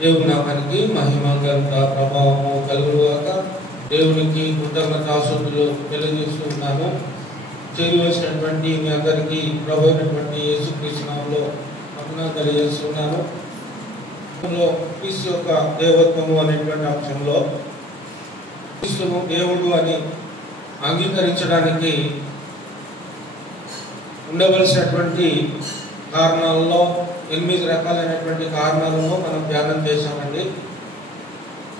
దేవుని నామానికి మహిమ ఘనత ప్రభావము కలుగుగాక. దేవునికి కృతజ్ఞతాస్తుతులు తెలియజేస్తున్నాము. చేరువచ్చినటువంటి మీ అందరికీ ప్రభు అయినటువంటి యేసుక్రీస్తు నామములో వందనాలు తెలియజేస్తున్నాను. క్రీస్తు యొక్క దేవత్వము అనేటువంటి అంశంలో క్రీస్తును దేవుడు అని అంగీకరించడానికి ఉండవలసినటువంటి కారణాలలో 8 రకాలైనటువంటి కారణాలను మనం ధ్యానం చేశామండి.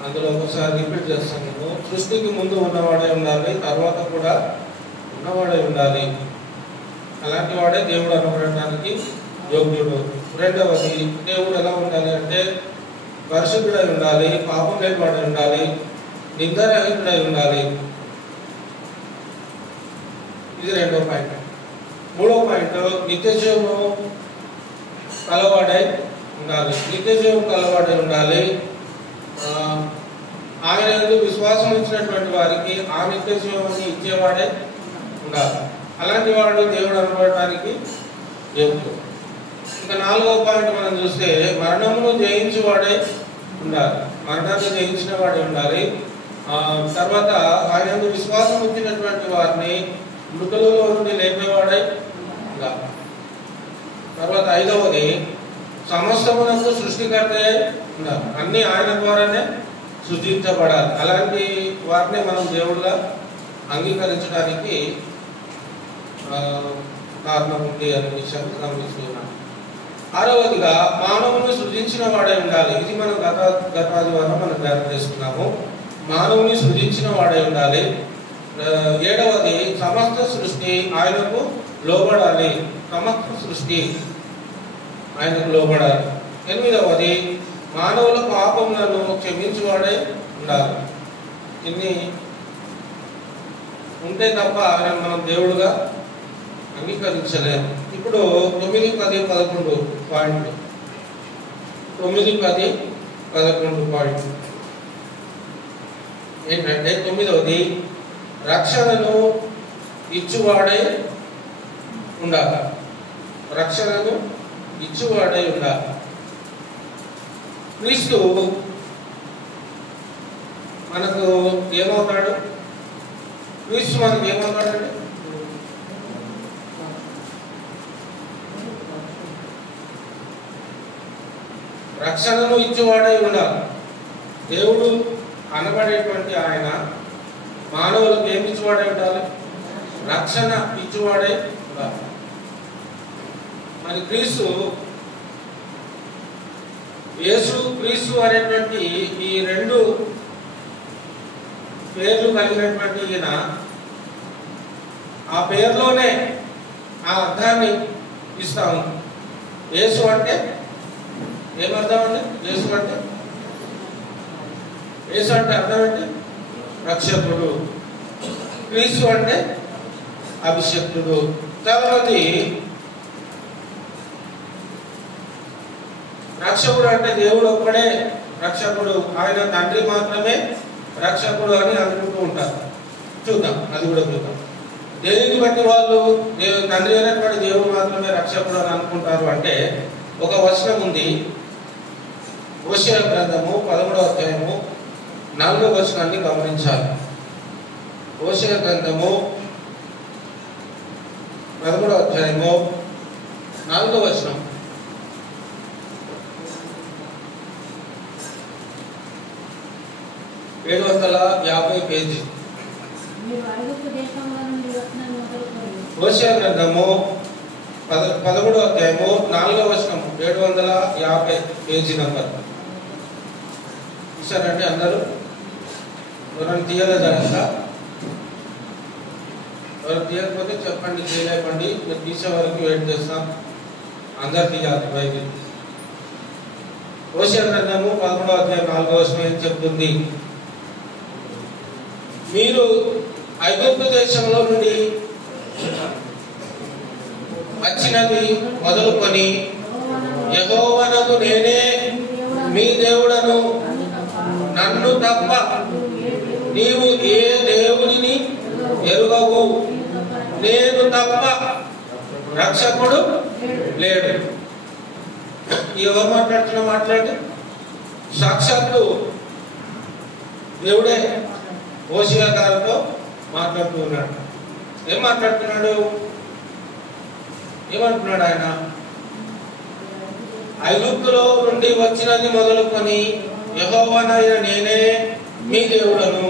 అందులో ఒకసారి రిపీట్ చేస్తాను. నేను సృష్టికి ముందు ఉన్నవాడే ఉండాలి, తర్వాత కూడా ఉన్నవాడే ఉండాలి. అలాంటి వాడే దేవుడు అనబడటానికి యోగ్యుడు. రెండవది, దేవుడు ఎలా ఉండాలి అంటే పరిశుద్ధుడై ఉండాలి, పాపం లేనివాడై ఉండాలి, నిందారహితుడై ఉండాలి. ఇది రెండో పాయింట్. మూడో పాయింట్, నిత్యజీవము కలవాడై ఉండాలి. నిత్యజీవం కలవాడై ఉండాలి. ఆయన యందు విశ్వాసం ఇచ్చినటువంటి వారికి ఆ నిత్యజీవాన్ని ఇచ్చేవాడే ఉండాలి. అలాంటి వాడు దేవుడు అనబడటానికి యోగ్యుడు. ఇంకా నాలుగో పాయింట్ మనం చూస్తే మరణమును జయించేవాడే ఉండాలి. మరణాన్ని జయించిన వాడే ఉండాలి. తర్వాత ఆయన యందు విశ్వాసం ఇచ్చినటువంటి వారిని మృతులలో నుండి లేపేవాడే ఉండాలి. తర్వాత ఐదవది, సమస్తమునకు సృష్టికర్తే ఉండాలి. అన్ని ఆయన ద్వారానే సృజించబడాలి. అలాంటి వారిని మనం దేవుడుగా అంగీకరించడానికి కారణం ఉంది అనే విషయాన్ని గమనిస్తున్నాం. ఆరవదిగా, మానవుని సృజించిన వాడే ఉండాలి. ఇది మనం గత ఆదివారం మనం ధ్యానం చేసుకున్నాము. మానవుని సృజించిన వాడే ఉండాలి. ఏడవది, సమస్త సృష్టి ఆయనకు లోబడాలి. సమస్త సృష్టి ఆయనకు లోబడాలి. ఎనిమిదవది, మానవుల పాపములను క్షమించువాడే ఉండాలి. ఇన్ని ఉంటే తప్ప ఆయన మనం దేవుడుగా అంగీకరించలేము. ఇప్పుడు 9, 10, 11 పాయింట్లు. 9, 10, 11 పాయింట్లు ఏంటంటే, 9వది, రక్షణను ఇచ్చువాడై ఉండాలి. రక్షణను ఇచ్చువాడై ఉండాలి. క్రీస్తు మనకు ఏమవుతాడు? క్రీస్తు మనకు ఏమవుతాడండి? రక్షణను ఇచ్చువాడై ఉండాలి. దేవుడు అనబడేటువంటి ఆయన మానవులకు ఏమి ఇచ్చువాడై ఉండాలి? రక్షణ ఇచ్చువాడై ఉండాలి. మరి క్రీస్తు అనేటువంటి ఈ రెండు పేర్లు కలిగినటువంటి ఈయన ఆ పేరులోనే ఆ అర్థాన్ని ఇస్తాము. యేసు అంటే ఏమర్థం అండి? యేసు అంటే అర్థం ఏంటి? రక్షకుడు. క్రీస్తు అంటే అభిషక్తుడు. తర్వాత రక్షకుడు అంటే దేవుడు ఒక్కడే రక్షకుడు, ఆయన తండ్రి మాత్రమే రక్షకుడు అని అనుకుంటూ ఉంటారు. చూద్దాం, అది కూడా చూద్దాం. దేనిని బట్టి వాళ్ళు తండ్రి అయినటువంటి దేవుడు మాత్రమే రక్షకుడు అని అనుకుంటారు అంటే, ఒక వచనం ఉంది. హోషేయ గ్రంథము 11వ అధ్యాయము 4వ వచనాన్ని గమనించాలి. హోషేయ గ్రంథము 11వ అధ్యాయము 4వ వచనం. 750 పేజీ. హోషేయ గ్రంథము 11వ అధ్యాయము 4వ వచనం, 750 పేజీ నంబర్. చూసారండి అందరూ? ఎవరైనా తీయలేదా? ఎవరు తీయకపోతే చెప్పండి, చేయలేకండి. మీరు తీసే వరకు వెయిట్ చేస్తాం. అందరు తీయాలి బైబిల్. హోషేయ గ్రంథము 11వ అధ్యాయం 4వ వచనం ఏం చెప్తుంది? మీరు ఐగుప్తు దేశంలో నుండి వచ్చినది మొదలుకొని యెహోవానగు నేనే మీ దేవుడను, నన్ను తప్ప నీవు ఏ దేవునిని ఎరుగవు, నేను తప్ప రక్షకుడు లేడు. ఎవరు మాట్లాడుతున్నా మాట్లాడి సాక్షాత్తు దేవుడే హోషేయ గారితో మాట్లాడుతూ ఉన్నాడు. ఏం మాట్లాడుతున్నాడు? ఏమంటున్నాడు ఆయన? ఐగుప్తులో నుండి వచ్చినది మొదలుకొని యెహోవానైన నేనే మీ దేవుడను,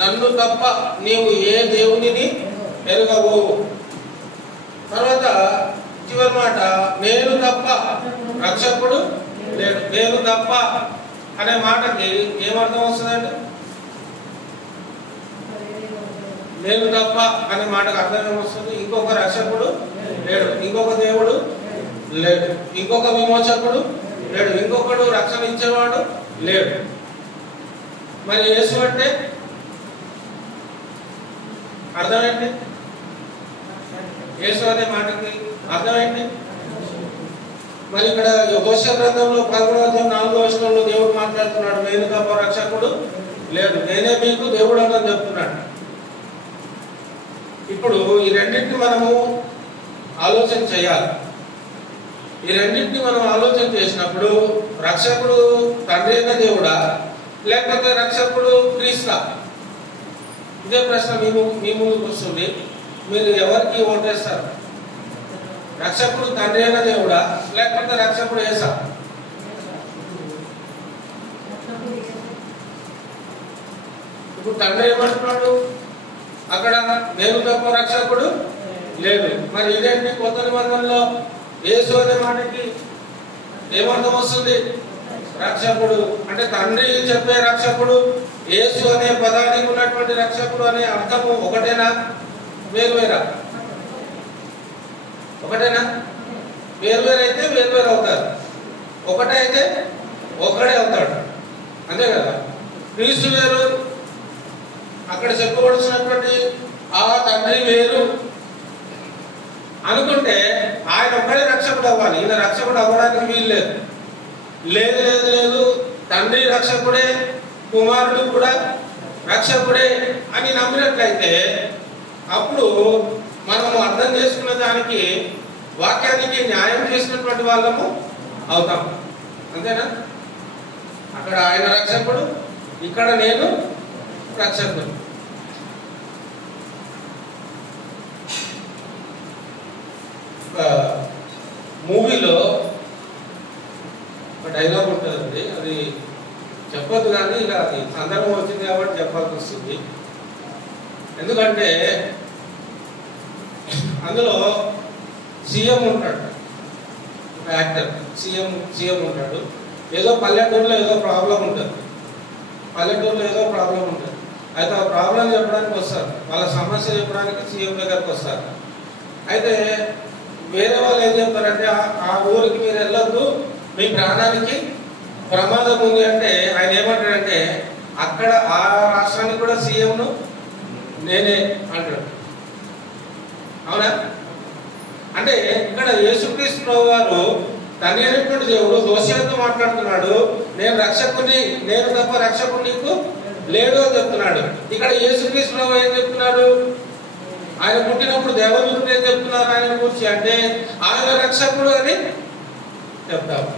నన్ను తప్ప నీవు ఏ దేవునిని ఎరుగవు. తర్వాత చివరి మాట, నేను తప్ప రక్షకుడు లేడు. నేను తప్ప అనే మాటకి ఏమర్థం వస్తుందండి? నేను తప్ప అనే మాటకు అర్థం ఏమొస్తుంది? ఇంకొక రక్షకుడు లేడు, ఇంకొక దేవుడు లేడు, ఇంకొక విమోచకుడు లేడు, ఇంకొకడు రక్షణ ఇచ్చేవాడు లేడు. మరి యేసు అంటే అర్థమేంటి? యేసు అనే మాటకి అర్థమేంటి? మరి ఇక్కడ హోషేయ గ్రంథంలో 11:4 దేవుడు మాట్లాడుతున్నాడు, నేను తప్ప రక్షకుడు లేడు, నేనే మీకు దేవుడు అని చెప్తున్నాడు. ఇప్పుడు ఈ రెండింటిని మనము ఆలోచన చేయాలి. ఈ రెండింటిని మనం ఆలోచన చేసినప్పుడు రక్షకుడు తండ్రి అయిన దేవుడా లేకపోతే రక్షకుడు క్రీస్తా? ఇదే ప్రశ్న మీ ముందుకు వస్తుంది. మీరు ఎవరికి ఓటేస్తారు? రక్షకుడు తండ్రి అయిన దేవుడా లేకపోతే రక్షకుడు యేసా? ఇప్పుడు తండ్రి ఏమంటున్నాడు అక్కడ? నేను తప్ప రక్షకుడు లేడు. మరి ఇదేంటి? కొత్త నిబంధనలో యేసు అనే మాటకి ఏమర్థం వస్తుంది? రక్షకుడు అంటే తండ్రి చెప్పే రక్షకుడు, యేసు అనే పదానికి ఉన్నటువంటి రక్షకుడు అనే అర్థము ఒకటేనా? వేరువేరా? ఒకటేనా? వేరువేరైతే వేరువేరు అవుతారు, ఒకటే అయితే ఒక్కడే అవుతాడు. అంతే కదా? క్రీస్తు వేరు, అక్కడ చెప్పవలసినటువంటి ఆ తండ్రి వేరు అనుకుంటే ఆయన ఒక్కడే రక్షకుడు అవ్వాలి. ఈయన రక్షకుడు అవ్వడానికి వీలు లేదు. లేదు లేదు లేదు తండ్రి రక్షకుడే, కుమారుడు కూడా రక్షకుడే అని నమ్మినట్లయితే అప్పుడు మనము అర్థం చేసుకున్న దానికి, వాక్యానికి న్యాయం చేసినటువంటి వాళ్ళము అవుతాం. అంతేనా? అక్కడ ఆయన రక్షకుడు, ఇక్కడ నేను రక్షకుడు. మూవీలో ఒక డైలాగ్ ఉంటుందండి, అది చెప్పొద్దు కానీ ఇక అది సందర్భం వచ్చింది కాబట్టి చెప్పాల్సి వస్తుంది. ఎందుకంటే అందులో సీఎం ఉంటాడు, ఒక యాక్టర్ సీఎం ఉంటాడు. ఏదో పల్లెటూరులో ఏదో ప్రాబ్లం ఉంటుంది, అయితే ఆ ప్రాబ్లం చెప్పడానికి వస్తారు, వాళ్ళ సమస్య చెప్పడానికి సీఎం దగ్గరకు వస్తారు. అయితే వేరే వాళ్ళు ఏం చెప్తారంటే, ఆ ఊరికి మీరు వెళ్ళొద్దు, మీ ప్రాణానికి ప్రమాదం ఉంది అంటే ఆయన ఏమంటాడంటే, అక్కడ ఆ రాష్ట్రానికి కూడా సీఎంను నేనే అంటాడు. అవునా? అంటే ఇక్కడ యేసుక్రీస్తు వారు తండ్రి అయినటువంటి దేవుడు హోషేయతో మాట్లాడుతున్నాడు, నేను రక్షకుని, నేను తప్ప రక్షకుడు నీకు లేడు అని చెప్తున్నాడు. ఇక్కడ యేసుక్రీస్తు ఏం చెప్తున్నారు? ఆయన పుట్టినప్పుడు దేవదూతులు ఏం చెప్తున్నారు ఆయన గురించి అంటే, ఆయన రక్షకుడు అని చెప్తారు.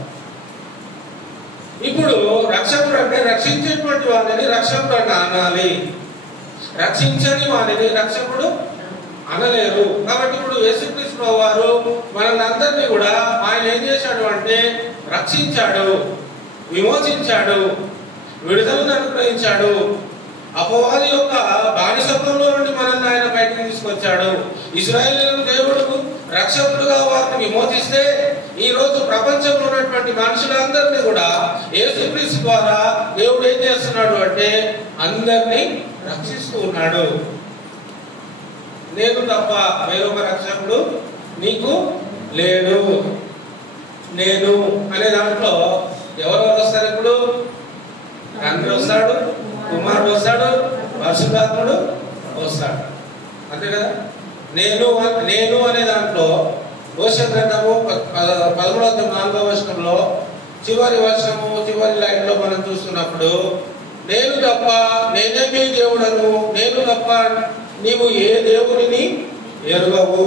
ఇప్పుడు రక్షకుడు అంటే రక్షించేటువంటి వారిని రక్షకుడు అని అనాలి, రక్షించని వారిని రక్షకుడు అనలేరు. కాబట్టి ఇప్పుడు యేసుక్రీస్తు వారు మనల్ని అందరినీ కూడా ఆయన ఏం చేశాడు అంటే రక్షించాడు, విమోచించాడు, విడుదలను అనుగ్రహించాడు. అపవాది యొక్క బానిసత్వంలో నుండి మనల్ని ఆయన బయటకు తీసుకొచ్చాడు. ఇశ్రాయేలు దేవుడు రక్షకుడుగా వారిని విమోచిస్తే ఈ రోజు ప్రపంచంలో ఉన్నటువంటి మనుషులందరినీ కూడా యేసుక్రీస్తు ద్వారా దేవుడు ఏం చేస్తున్నాడు అంటే అందరినీ రక్షిస్తూ ఉన్నాడు. నేను తప్ప వేరొక రక్షకుడు నీకు లేడు. నేను అనే దాంట్లో ఎవరెవరు వస్తారు? ఇప్పుడు తండ్రి వస్తాడు, కుమారుడు వస్తాడు, పరిశుద్ధాత్ముడు వస్తాడు. అంతే కదా? నేను అనే దాంట్లో హోషేయ గ్రంథము 11:4 చివరి వర్షము చివరి లైన్ లో మనం చూస్తున్నప్పుడు, నేను తప్ప నేనే మీ దేవుడను, నేను తప్ప నీవు ఏ దేవుడిని ఎరుగవు.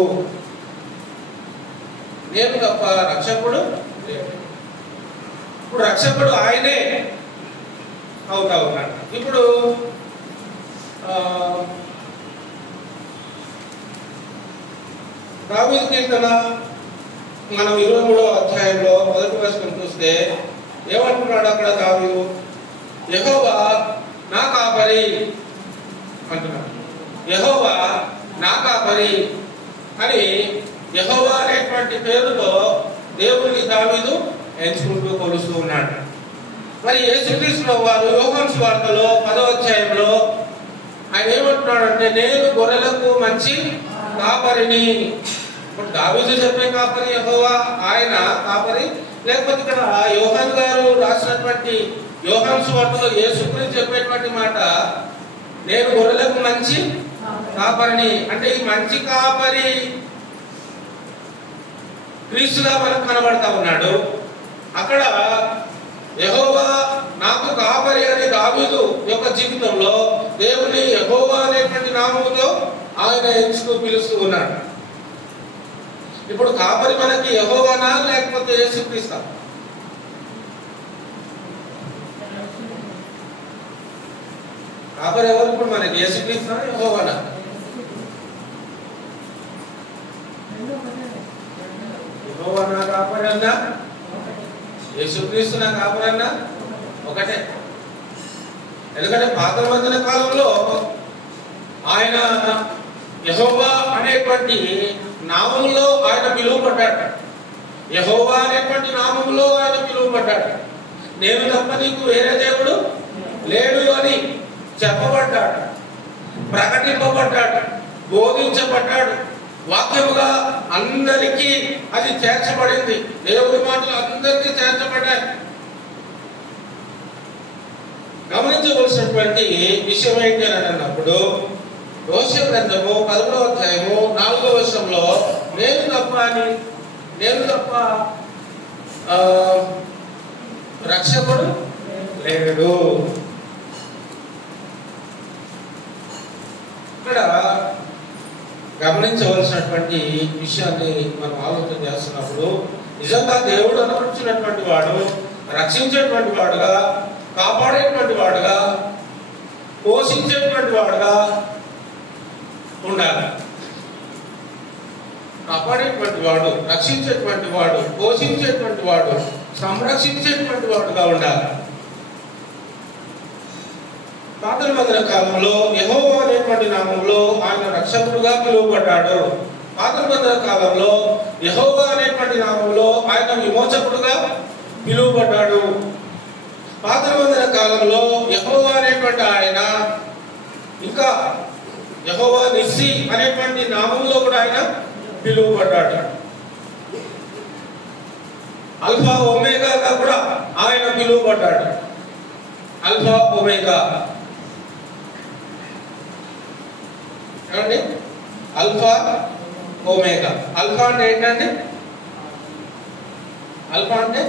నేను తప్ప రక్షకుడు లేడు. ఇప్పుడు రక్షకుడు ఆయనే అవుతా ఉన్నాడు. ఇప్పుడు దావీదు కీర్తన మనం 23వ అధ్యాయంలో మొదటి వచనం చూస్తే ఏమంటున్నాడు అక్కడ దావీదు? యెహోవా నా కాపరి అంటున్నాడు. యెహోవా నా కాపరి అని యెహోవా అనేటువంటి పేరుతో దేవుని దావీదు ఎంచుకుంటూ కొలుస్తూ ఉన్నాడు. మరి యేసుక్రీస్తు వారు యోహాను సువార్తలో 10వ అధ్యాయంలో ఆయన ఏమంటున్నాడంటే నేను గొర్రెలకు మంచి కాపరిని. ఇప్పుడు దావీదు చెప్పే కాపరి యెహోవా, ఆయన కాపరి. లేకపోతే ఇక్కడ యోహాను గారు రాసినటువంటి యోహాను సువార్తలో యేసుక్రీస్తు చెప్పేటువంటి మాట నేను గొర్రెలకు మంచి కాపరిని. అంటే ఈ మంచి కాపరి క్రీస్తుగా మనకు కనబడతా ఉన్నాడు. అక్కడ యెహోవా నాకు కాపరి అనే దావీదు యొక్క జీవితంలో దేవుని యెహోవా అనేటువంటి నామముతో ఆయన ఎంచుకు పిలుస్తూ ఉన్నాడు. ఇప్పుడు కాపరి మనకి యెహోవానా లేకపోతే యేసుక్రీస్తా? కాపరి ఎవరు ఇప్పుడు మనకి? యేసుక్రీస్తా యెహోవానా? యెహోవా నా కాపరి అన్నా యేసుక్రీస్తు నా కాపరి అన్నా ఒకటే. ఎందుకంటే పాత నిబంధన కాలంలో ఆయన యెహోవా అనేటువంటి నామంలో ఆయన పిలువబడ్డాడు. యెహోవా అనేటువంటి నామంలో ఆయన పిలువబడ్డాడు. నేను తప్ప నీకు వేరే దేవుడు లేడు అని చెప్పబడ్డాడు, ప్రకటింపబడ్డాడు, బోధించబడ్డాడు. వాక్యముగా అందరికీ అది చేర్చబడింది. దేవుడి మాటలు అందరికీ చేర్చబడ్డాయి. గమనించవలసినటువంటి విషయం ఏంటి అని అన్నప్పుడు యోసేపు గ్రంథము 11వ అధ్యాయము 4వ వచనంలో నేను తప్ప రక్షకుడు లేడు. ఇక్కడ గమనించవలసినటువంటి విషయాన్ని మనం ఆలోచన చేస్తున్నప్పుడు నిజంగా దేవుడు అనుమతించినటువంటి వాడు, రక్షించేటువంటి వాడుగా, కాపాడేటువంటి వాడుగా, పోషించేటువంటి వాడుగా ఉండాలి. కాపాడేటువంటి వాడు, రక్షించేటువంటి వాడు, పోషించేటువంటి వాడు, సంరక్షించేటువంటి వాడుగా ఉండాలి. పాత నిబంధన కాలంలో యెహోవా అనేటువంటి నామంలో ఆయన రక్షకుడుగా పిలువబడ్డాడు. పాత నిబంధన కాలంలో యెహోవా అనేటువంటి నామంలో ఆయన విమోచకుడుగా పిలువబడ్డాడు. పాత నిబంధన కాలంలో యెహోవా అనేటువంటి ఆయన ఇంకా యెహోవా నిస్సి అనేటువంటి నామంలో కూడా ఆయన పిలువబడ్డాడు. అల్ఫా ఒమేగాగా కూడా ఆయన పిలువబడ్డాడు. అల్ఫా ఒమేగా ఏమండి? Alpha omega. అల్ఫా అంటే ఏంటండి? అల్ఫా అంటే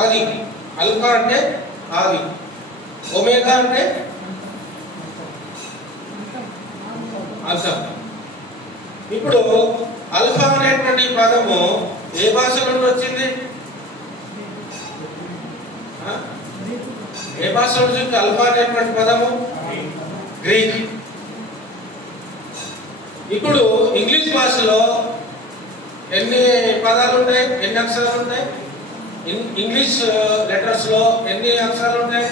ఆది. అల్ఫా అంటే ఆది. ఒమేగా అంటే అంతం. ఇప్పుడు అల్ఫా అనేటువంటి పదము ఏ భాష నుండి వచ్చింది? ఏ భాష నుంచి అల్ఫా అనేటువంటి పదము? గ్రీక్. ఇప్పుడు ఇంగ్లీష్ భాషలో ఎన్ని పదాలు ఉంటాయి? ఎన్ని అక్షరాలు ఉంటాయి? ఇంగ్లీష్ లెటర్స్ లో ఎన్ని అక్షరాలు ఉంటాయి?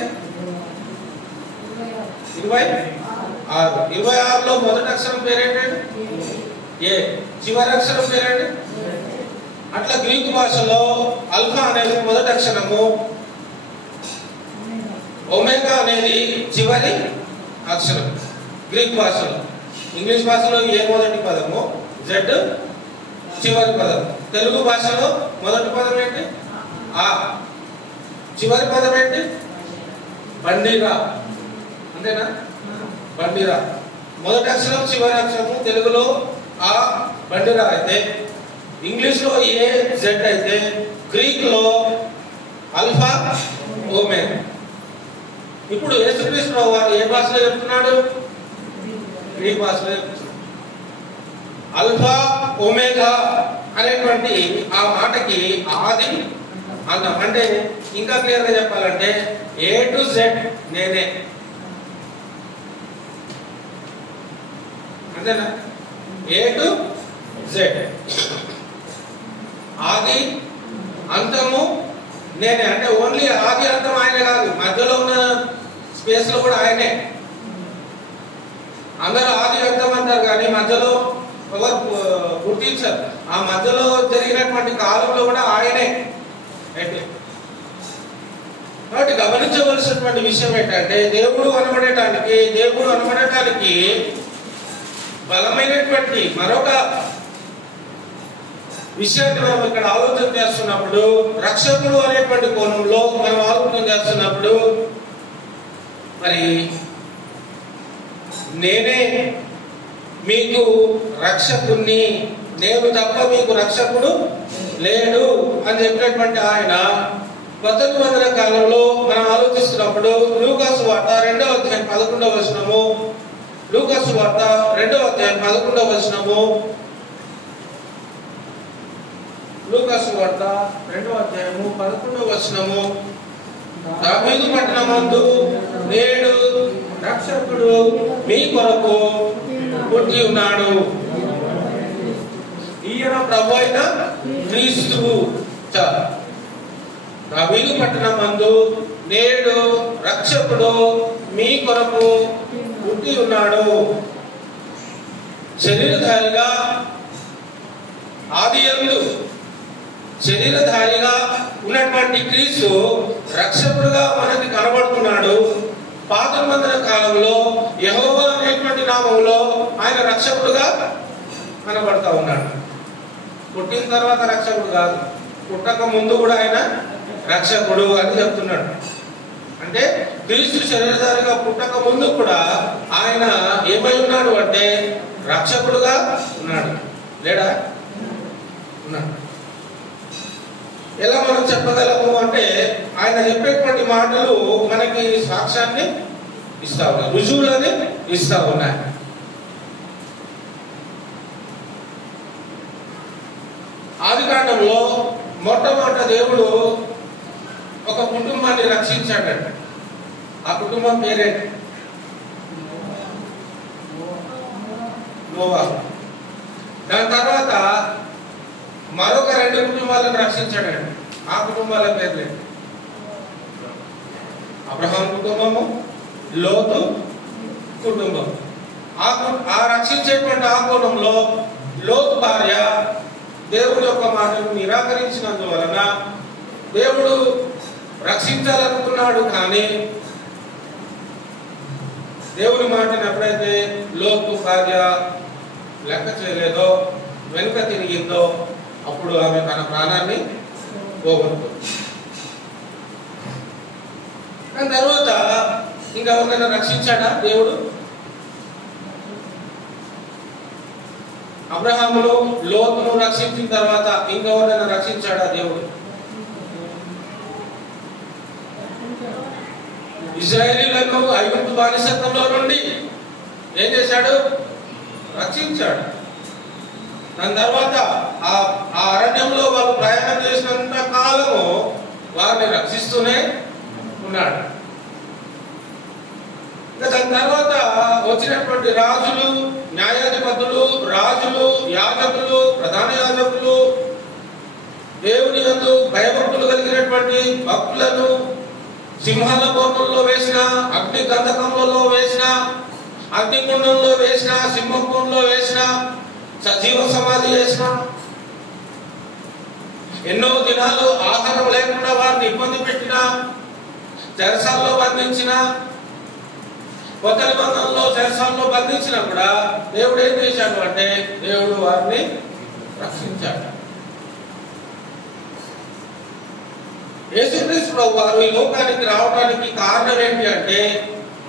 26. 26లో మొదటి అక్షరం పేరేంటండి? ఏ. చివరి అక్షరం పేరేంటి? అట్లా గ్రీకు భాషలో అల్ఫా అనేది మొదటి అక్షరము, ఒమేగా అనేది చివరి అక్షరం గ్రీక్ భాషలో. ఇంగ్లీష్ భాషలో ఏ మొదటి పదము, జెడ్ చివరి పదం. తెలుగు భాషలో మొదటి పదం ఏంటి? ఆ. చివరి పదం ఏంటి? బండిరా. అంతేనా? బండిరా. మొదటి అక్షరం చివరి అక్షరము. తెలుగులో ఆ బండిరా అయితే, ఇంగ్లీష్ లో ఏ జెడ్ అయితే, గ్రీక్ లో అల్ఫా ఓమేగా. ఇప్పుడు యేసుక్రీస్తు వారు ఏ భాషలో చెప్తున్నాడు? గ్రీక్ భాషలో చెప్తున్నాడు. అల్ఫా ఒమేగా అనేటువంటి ఆ మాటకి ఆది అంతం. అంటే ఇంకా క్లియర్ గా చెప్పాలంటే A to Z నేనే, అంతేనా? A to Z, ఆది అంతము నేనే. అంటే ఓన్లీ ఆది అంతం ఆయనే కాదు, మధ్యలో ఉన్న స్పేస్ లో కూడా ఆయనే. అందరూ ఆది అంతం అంటారు కానీ మధ్యలో ఎవరు గుర్తించారు. ఆ మధ్యలో జరిగినటువంటి కాలంలో కూడా ఆయనే. కాబట్టి గమనించవలసినటువంటి విషయం ఏంటంటే దేవుడు అనబడటానికి బలమైనటువంటి మరొక విషయాన్ని మనం ఇక్కడ ఆలోచన చేస్తున్నప్పుడు, రక్షకుడు అనేటువంటి కోణంలో మనం ఆలోచన చేస్తున్నప్పుడు, మరి నేనే మీకు రక్షకుణ్ణి, నేను తప్ప మీకు రక్షకుడు లేడు అని చెప్పినటువంటి ఆయన కొత్త నిబంధన కాలంలో మనం ఆలోచిస్తున్నప్పుడు లూకాసు వార్త 2వ అధ్యాయం 11వ వచనము, లూకాసు వార్త 2వ అధ్యాయం 11వ వచనము, లూకాసు వార్త 2వ అధ్యాయము 11వ వచనము, దావీదు పట్టణమందు నేడు రక్షకుడు మీ కొరకు పుట్టి ఉన్నాడు, ఈయన ప్రభు అయిన క్రీస్తు. దావీదు పట్టణమందు నేడు రక్షకుడు మీ కొరకు పుట్టి ఉన్నాడు. శరీరధారిగా ఆదియందు శరీరధారిగా ఉన్నటువంటి క్రీస్తు రక్షకుడుగా మనకి కనబడుతున్నాడు. పాత నిబంధన కాలంలో యెహోవా అనేటువంటి నామంలో ఆయన రక్షకుడుగా కనబడతా ఉన్నాడు. పుట్టిన తర్వాత రక్షకుడు కాదు, పుట్టక ముందు కూడా ఆయన రక్షకుడు అని చెప్తున్నాడు. అంటే క్రీస్తు శరీరధారిగా పుట్టక ముందు కూడా ఆయన ఏమై ఉన్నాడు అంటే రక్షకుడుగా ఉన్నాడు. లేడా? ఉన్నాడు. ఎలా మనం చెప్పగలము అంటే ఆయన చెప్పేటువంటి మాటలు మనకి సాక్ష్యాన్ని ఇస్తా ఉన్నాయి, రుజువులని ఇస్తా ఉన్నాయి. ఆదికాండంలో మొట్టమొదట దేవుడు ఒక కుటుంబాన్ని రక్షించాడంట. ఆ కుటుంబం పేరేంటి? నోవా. దాని తర్వాత మరొక 2 కుటుంబాలను రక్షించాడండి. ఆ కుటుంబాల పేర్లేంటి? అబ్రహాం కుటుంబము, లోతు కుటుంబం. ఆ రక్షించేటువంటి ఆ కోణంలో లోతు భార్య దేవుడి యొక్క మాటను నిరాకరించినందువలన దేవుడు రక్షించాలనుకున్నాడు, కానీ దేవుడి మాటను ఎప్పుడైతే లోతు భార్య లెక్క చేయలేదో, వెనుక తిరిగిందో, అప్పుడు ఆమె తన ప్రాణాన్ని పోగొట్టుకుంది. దాని తర్వాత ఇంకా ఎవరైనా రక్షించాడా దేవుడు? అబ్రహామును లోతును రక్షించిన తర్వాత ఇంకెవరైనా రక్షించాడా దేవుడు? ఇశ్రాయేలీయులను ఐగుప్తు బానిసత్వంలో నుండి ఏం చేశాడు? రక్షించాడు. దాని తర్వాత ఆ అరణ్యంలో వాళ్ళు ప్రయాణం చేసినంత కాలము వారిని రక్షిస్తూనే ఉన్నాడు. దాని తర్వాత వచ్చినటువంటి రాజులు, న్యాయాధిపతులు, రాజులు, యాజకులు, ప్రధాన యాజకులు, దేవుని యందు భయభక్తులు కలిగినటువంటి భక్తులను సింహాల బోర్లలో వేసిన, అగ్ని గంధకంలో వేసిన, అగ్నికుండంలో వేసిన, సింహకుండంలో వేసిన, సజీవ సమాధి చేసిన, ఎన్నో దినాలు ఆహారం లేకుండా వారిని ఇబ్బంది పెట్టిన, చెరసాల్లో బంధించిన, కొత్త నిబంధనలో చెరసాల్లో బంధించినా కూడా దేవుడు ఏం చేశాడు అంటే దేవుడు వారిని రక్షించాడు. యేసుక్రీస్తు ప్రభువు వారు ఈ లోకానికి రావడానికి కారణం ఏంటి అంటే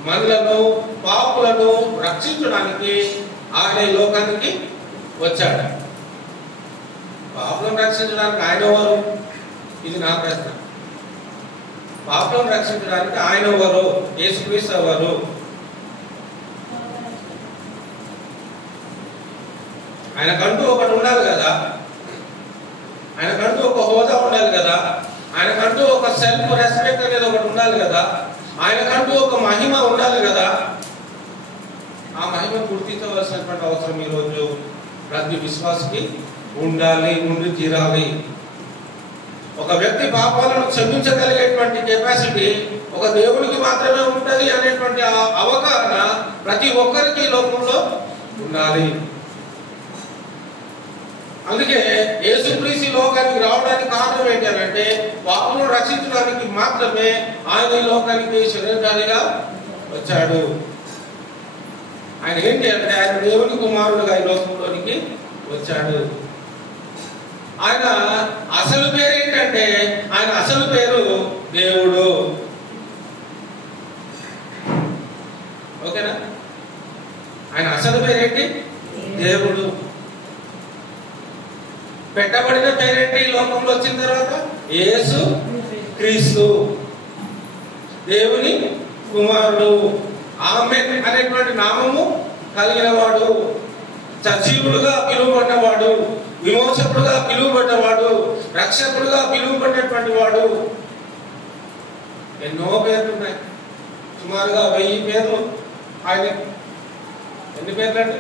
మనలను, పాపులను రక్షించడానికి ఆయన ఈ లోకానికి వచ్చాడు. పాపులను రక్షించడానికి ఆయన ఎవరు? ఇది నా ప్రశ్న. పాపులను రక్షించడానికి ఆయన ఎవరు? యేసుక్రీస్తు ఎవరు? ఆయనకంటూ ఒకటి ఉండాలి కదా. ఆయనకంటూ ఒక హోదా ఉండాలి కదా, ఆయనకంటూ ఒక సెల్ఫ్ రెస్పెక్ట్ అనేది ఒకటి ఉండాలి కదా, ఆయనకంటూ ఒక మహిమ ఉండాలి కదా. ఆ మహిమను గుర్తించవలసినటువంటి అవసరం ఈరోజు ప్రతి విశ్వాసికి ఉండాలి, ఉండి తీరాలి. ఒక వ్యక్తి పాపాలను క్షమించగలిగేటువంటి కెపాసిటీ ఒక దేవునికి మాత్రమే ఉంటుంది అనేటువంటి అవగాహన ప్రతి ఒక్కరికి లోకంలో ఉండాలి. అందుకే యేసుక్రీస్తు లోకానికి రావడానికి కారణం ఏంటంటే పాపను రక్షించడానికి మాత్రమే ఆయన ఈ లోకానికి శరీరధారిగా వచ్చాడు. ఆయన ఏంటి అంటే ఆయన దేవుని కుమారుడుగా ఈ లోకంలోనికి వచ్చాడు. ఆయన అసలు పేరు ఏంటంటే ఆయన అసలు పేరు దేవుడు. ఓకేనా? ఆయన అసలు పేరేంటి? దేవుడు. పెట్టబడిన పేరేంటి ఈ లోకంలో వచ్చిన తర్వాత? యేసు క్రీస్తు, దేవుని కుమారుడు. ఆమేన్ అనేటువంటి నామము కలిగిన వాడు, సజీవుడుగా పిలువబడినవాడు, విమోచకుడుగా పిలువబడినవాడు, రక్షకుడుగా పిలువబడినటువంటి వాడు. ఎన్నో పేర్లు ఉన్నాయి, సుమారుగా 1000 పేర్లు. ఆయన ఎన్ని పేర్లు అండి?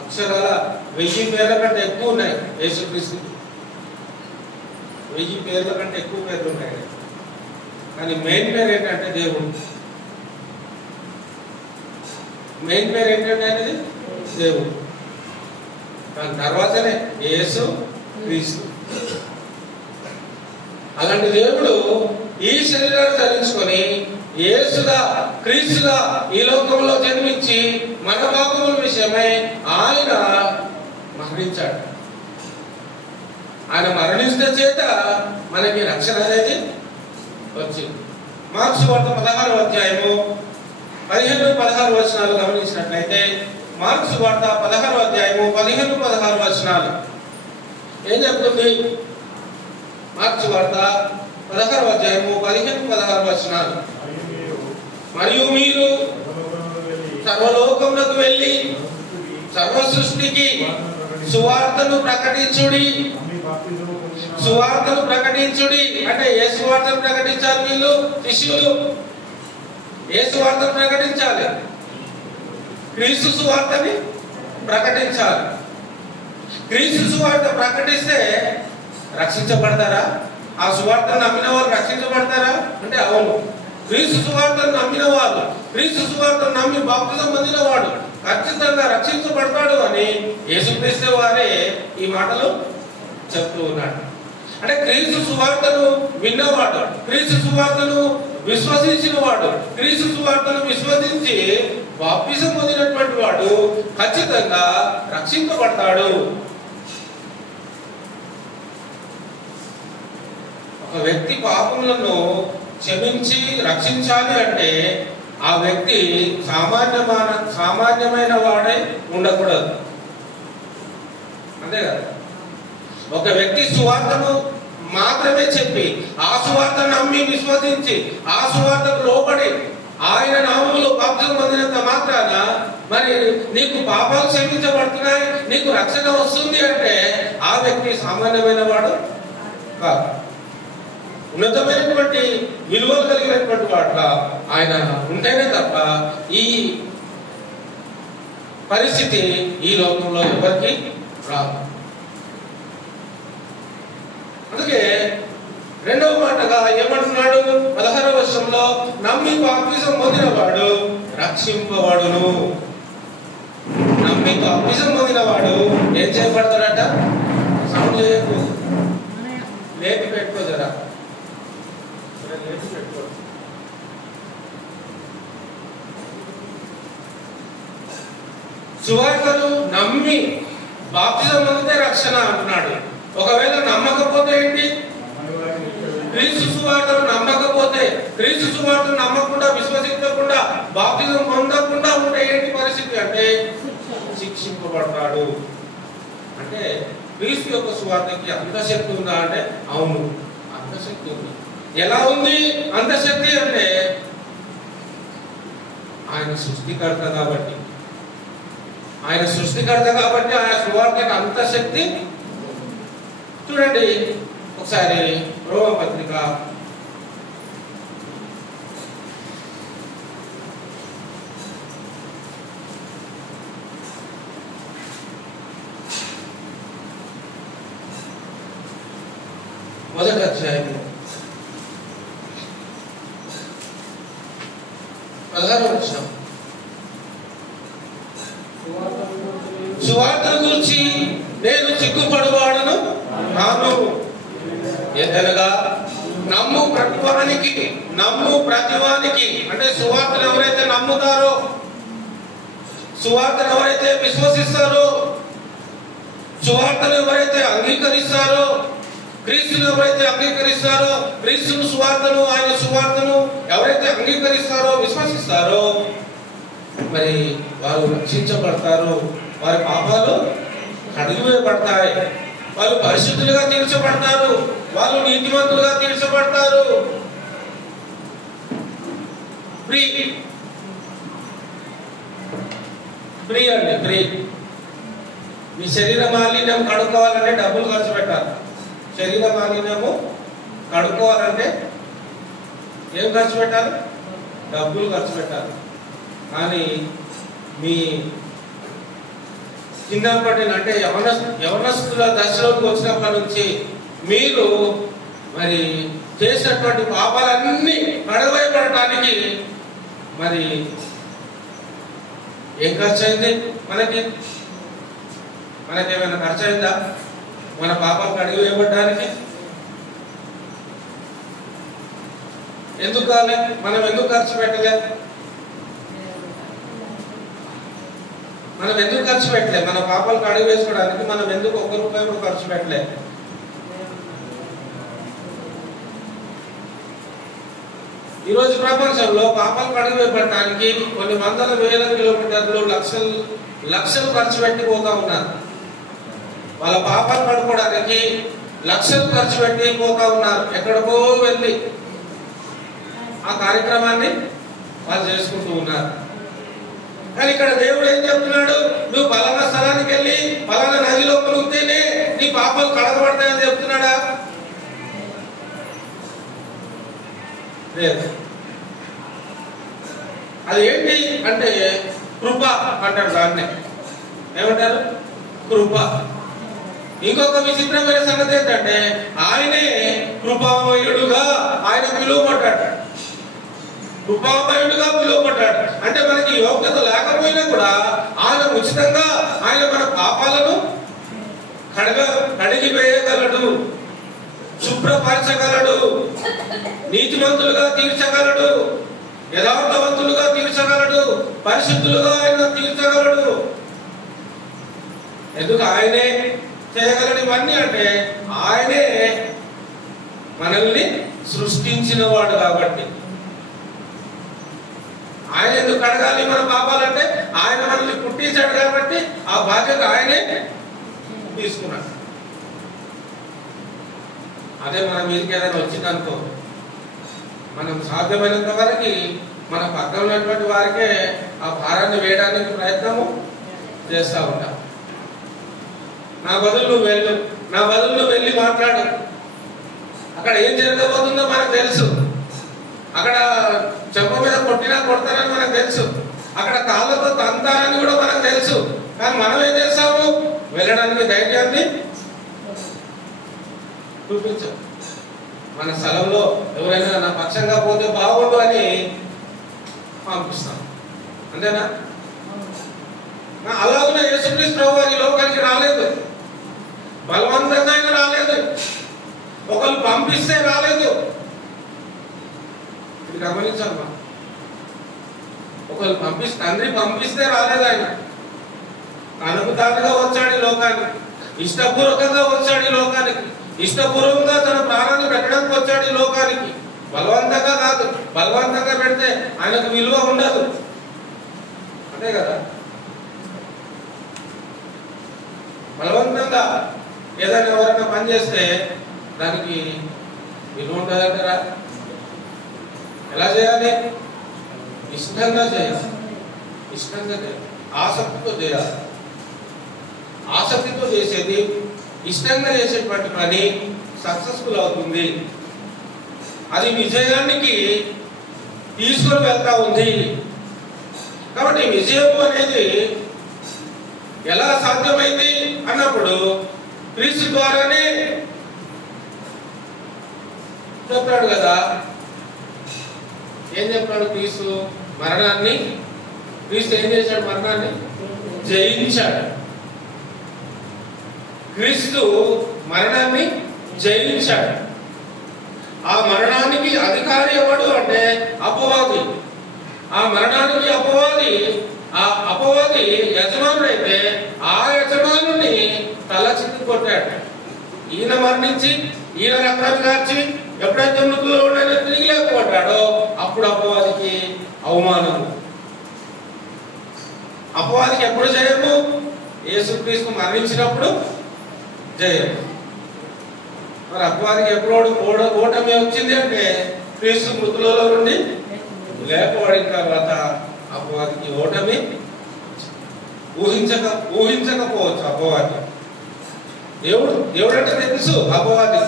అక్షరాల 1000 పేర్ల కంటే ఎక్కువ ఉన్నాయి యేసుక్రీస్తుకి. 1000 పేర్ల కంటే ఎక్కువ పేర్లు ఉన్నాయి. కానీ మెయిన్ పేరు ఏంటంటే దేవుడు. మెయిన్ పేరు ఏంటంటే అనేది దేవుడు. దాని తర్వాతనే యేసు క్రీస్తు. అలాంటి దేవుడు ఈ శరీరాన్ని ధరించుకొని యేసుగా క్రీస్తుగా ఈ లోకంలో జన్మించి మన పాపముల విషయమై ఆయన మరణించాడు. ఆయన మరణించిన చేత మనకి రక్షణ అనేది వచ్చింది. మార్క్స్ వార్త 16వ అధ్యాయము 15-16 వచనాలు గమనించినట్లయితే, మార్క్స్ వార్త 16వ అధ్యాయము 15-16 వచనాలు ఏం చెప్తుంది? మార్క్స్ వార్త 16వ అధ్యాయము 15-16 వచనాలు. మరియు మీరు సర్వలోకములకు వెళ్ళి సర్వ సృష్టికి సువార్తను ప్రకటించుడి. సువార్తను ప్రకటించుడి అంటే ఏ సువార్తను ప్రకటించాలి? వీళ్ళు శిష్యులు ఏ సువార్తను ప్రకటించాలి? క్రీస్తు సువార్తని ప్రకటించాలి. క్రీస్తు సువార్త ప్రకటిస్తే రక్షించబడతారా? ఆ సువార్తను నమ్మిన వారు రక్షించబడతారా అంటే అవును. క్రీస్తు సువార్తను నమ్మిన వారు, క్రీస్తు సువార్తను నమ్మి బాప్తిజం పొందిన వాడు ఖచ్చితంగా రక్షించబడతాడు అని యేసుక్రీస్తు వారే ఈ మాటలు చెప్తూ ఉన్నాడు. అంటే క్రీస్తు సువార్తను విన్నవాడు, క్రీస్తు సువార్తను విశ్వసించిన వాడు, క్రీస్తు సువార్తను విశ్వసించి బాప్తిజం పొందినటువంటి వాడు ఖచ్చితంగా రక్షించబడతాడు. ఒక వ్యక్తి పాపములను క్షమించి రక్షించాలి అంటే ఆ వ్యక్తి సామాన్యమైన వాడై ఉండకూడదు. అంతే కదా? ఒక వ్యక్తి సువార్తను మాత్రమే చెప్పి ఆ సువార్తను నమ్మి విశ్వసించి ఆ సువార్తకు లోబడి ఆయన నామములో బాప్తిజం పొందినంత మాత్రాన మరి నీకు పాపాలు క్షమించబడుతున్నాయి, నీకు రక్షణ వస్తుంది అంటే ఆ వ్యక్తి సామాన్యమైన వాడు కాదు. ఉన్నతమైనటువంటి విలువలు కలిగినటువంటి వాట్ల ఆయన ఉంటేనే తప్ప ఈ పరిస్థితి ఈ లోకంలో ఎవరికి రాదు. అందుకే రెండవ మాటగా ఏమంటున్నాడు? 16వ వచనంలో నమ్మి బాప్తిజం పొందిన వాడు రక్షింపబడును. నమ్మి బాప్తిజం పొందిన వాడు ఏం చేయబడతాడట? సౌండ్ చేయకు, లేపి పెట్టుకో, జరా లేపి పెట్టుకో. సువార్తను నమ్మి బాప్తిజం పొందితే రక్షణ అంటున్నాడు. ఒకవేళ నమ్మకపోతే ఏంటి? క్రీస్తు సువార్తను నమ్మకపోతే, క్రీస్తు సువార్తను నమ్మకుండా విశ్వసించకుండా బాప్తిజం పొందకుండా ఉంటే ఏంటి పరిస్థితి అంటే శిక్షింపబడతాడు. అంటే క్రీస్తు యొక్క సువార్తకి అంత శక్తి ఉందా అంటే అవును, అంత శక్తి ఉంది. ఎలా ఉంది అంత శక్తి అంటే ఆయన సృష్టికర్త కాబట్టి, ఆయన సృష్టికర్త కాబట్టి ఆయన సువార్తకి అంత శక్తి చూడండి ఒకసారి రోమా పత్రిక 1వ అధ్యాయం 16వ వచనం. సువార్తను గురించి నేను సిగ్గుపడువాడను నాను, ఏదనగా నమ్ము ప్రతివానికి అంటే సువార్తను ఎవరైతే నమ్ముతారో, సువార్తను ఎవరైతే విశ్వసిస్తారో, సువార్తను ఎవరైతే అంగీకరిస్తారో, క్రీస్తును ఎవరైతే అంగీకరిస్తారో, క్రీస్తును సువార్తను ఆయన సువార్తను ఎవరైతే అంగీకరిస్తారో విశ్వసిస్తారో మరి వారు రక్షించబడతారు, వారి పాపాలు కడిగివేయబడతాయి, వాళ్ళు పరిశుద్ధులుగా తీర్చబడతారు, వాళ్ళు నీతిమంతులుగా తీర్చబడతారు. ఫ్రీ అండి, ఫ్రీ. మీ శరీర మాలిన్యం కడుక్కోవాలంటే డబ్బులు ఖర్చు పెట్టాలి. శరీర మాలిన్యము కడుక్కోవాలంటే ఏం ఖర్చు పెట్టాలి? డబ్బులు ఖర్చు పెట్టాలి. కానీ మీ చిన్నప్పటి అంటే యవనస్తుల దశలోకి వచ్చినప్పటి నుంచి మీరు మరి చేసినటువంటి పాపాలన్నీ కడవేయబడటానికి మరి ఏం ఖర్చు అయింది? మనకేమైనా ఖర్చు అయిందా? మన పాపాలు కడిగి వేయబడ్డానికి ఎందుకు కాలే? మనం ఎందుకు ఖర్చు పెట్టలే? మన పాపాలు కడిగి వేసుకోవడానికి మనం ఎందుకు ₹1 కూడా ఖర్చు పెట్టలే? ఈరోజు ప్రపంచంలో పాపాలు కడిగి వేయబడటానికి కొన్ని వందల వేల కిలోమీటర్లు లక్షలు ఖర్చు పెట్టిపోతా ఉన్నారు. వాళ్ళ పాపాలు కడుక్కోవడానికి లక్షలు ఖర్చు పెట్టి పోతా ఉన్నారు. ఎక్కడికో వెళ్ళి ఆ కార్యక్రమాన్ని వాళ్ళు చేసుకుంటూ ఉన్నారు. కానీ ఇక్కడ దేవుడు ఏం చెప్తున్నాడు? నువ్వు పలానా స్థలానికి వెళ్ళి పలానా నదిలో మునిగితేనే నీ పాపాలు కడగబడతాయని చెప్తున్నాడా? లేదు. అది ఏంటి అంటే కృప అంటారు. దాన్నే ఏమంటారు? కృప. ఇంకొక విచిత్రమైన సంగతి ఏంటంటే ఆయనే కృపామయుడుగా ఆయన పిలువబడ్డాడు. అంటే మనకి యోగ్యత లేకపోయినా కూడా ఆయన ఉచితంగా ఆయన మన పాపాలను కడిగి వేయగలడు, శుభ్రపరచగలడు, నీతిమంతులుగా తీర్చగలడు, యథార్థవంతులుగా తీర్చగలడు, పరిశుద్ధులుగా ఆయన తీర్చగలడు. ఎందుకు ఆయనే చేయగలడు ఇవన్నీ అంటే ఆయనే మనల్ని సృష్టించిన వాడు కాబట్టి. ఆయన ఎందుకు కడగాలి మన పాపాలంటే ఆయన మనల్ని పుట్టించాడు కాబట్టి ఆ బాధ్యత ఆయనే తీసుకున్నాడు. అదే మన మీదకి ఏదైనా వచ్చిందనుకో మనం సాధ్యమైనంత వరకు మన పక్కన ఉన్నటువంటి వారికే ఆ భారాన్ని వేయడానికి ప్రయత్నము చేస్తూ ఉంటాం. నా బదులు నువ్వు వెళ్ళి మాట్లాడు. అక్కడ ఏం జరగబోతుందో మనకు తెలుసు. అక్కడ చెంప మీద కొట్టినా కొడతారని మనకు తెలుసు. అక్కడ కాళ్ళతో తంతారని కూడా మనకు తెలుసు. కానీ మనం ఏం చేస్తాము? వెళ్ళడానికి ధైర్యాన్ని చూపించాం. మన స్థలంలో ఎవరైనా నా పక్షంగా పోతే బాగుండు అని పంపిస్తాం. అంతేనా? అలాగే యేసుక్రీస్తు ప్రభువు వారి లోకానికి రాలేదు, బలవంతంగా ఆయన రాలేదు, ఒకళ్ళు పంపిస్తే రాలేదు. ఇది గమనించాలి మనం. ఒకళ్ళు తండ్రి పంపిస్తే రాలేదు. ఆయన అనుమతాలుగా వచ్చాడు ఈ లోకానికి, ఇష్టపూర్వకంగా వచ్చాడు ఈ లోకానికి, ఇష్టపూర్వకంగా తన ప్రాణాన్ని పెట్టడానికి వచ్చాడు ఈ లోకానికి. బలవంతంగా కాదు. బలవంతంగా పెడితే ఆయనకు విలువ ఉండదు. అంతే కదా? బలవంతంగా ఏదైనా ఎవరైనా పని చేస్తే దానికి విలువ ఉంటుందంటారా? ఎలా చేయాలి? ఇష్టంగా చేయాలి. ఆసక్తితో చేయాలి. ఆసక్తితో చేసేది ఇష్టంగా చేసేటువంటి పని సక్సెస్ఫుల్ అవుతుంది, అది విజయానికి తీసుకొని వెళ్తా ఉంది. కాబట్టి విజయం అనేది ఎలా సాధ్యమైంది అన్నప్పుడు క్రీస్తు ద్వారానే చెప్పాడు కదా. ఏం చెప్పాడు? క్రీస్తు ఏం చేశాడు? మరణాన్ని జయించాడు. క్రీస్తు మరణాన్ని జయించాడు. ఆ మరణానికి అధికారి ఎవడు అంటే అపవాది. ఆ మరణానికి అపవాది యజమానుడైతే ఆ యజమానుని తల చిక్కు కొట్టాడు. ఈయన మరణించి ఈయన రక్తాన్ని కార్చి ఎప్పుడైతే మృతుల్లో ఉండని తిరిగి లేకపోతాడో అప్పుడు అపవాదికి అవమానం. అపవాదికి ఎప్పుడు జయము? యేసుక్రీస్తు మరణించినప్పుడు జయం. మరి అపవాదికి ఎప్పుడు ఓటమి వచ్చింది అంటే క్రీస్తు మృతులలో నుండి లేకపోవడం తర్వాత అపవాదికి ఓటమి ఊహించకపోవచ్చు. అపవాది దేవుడు అంటే తెలుసు అపవాది.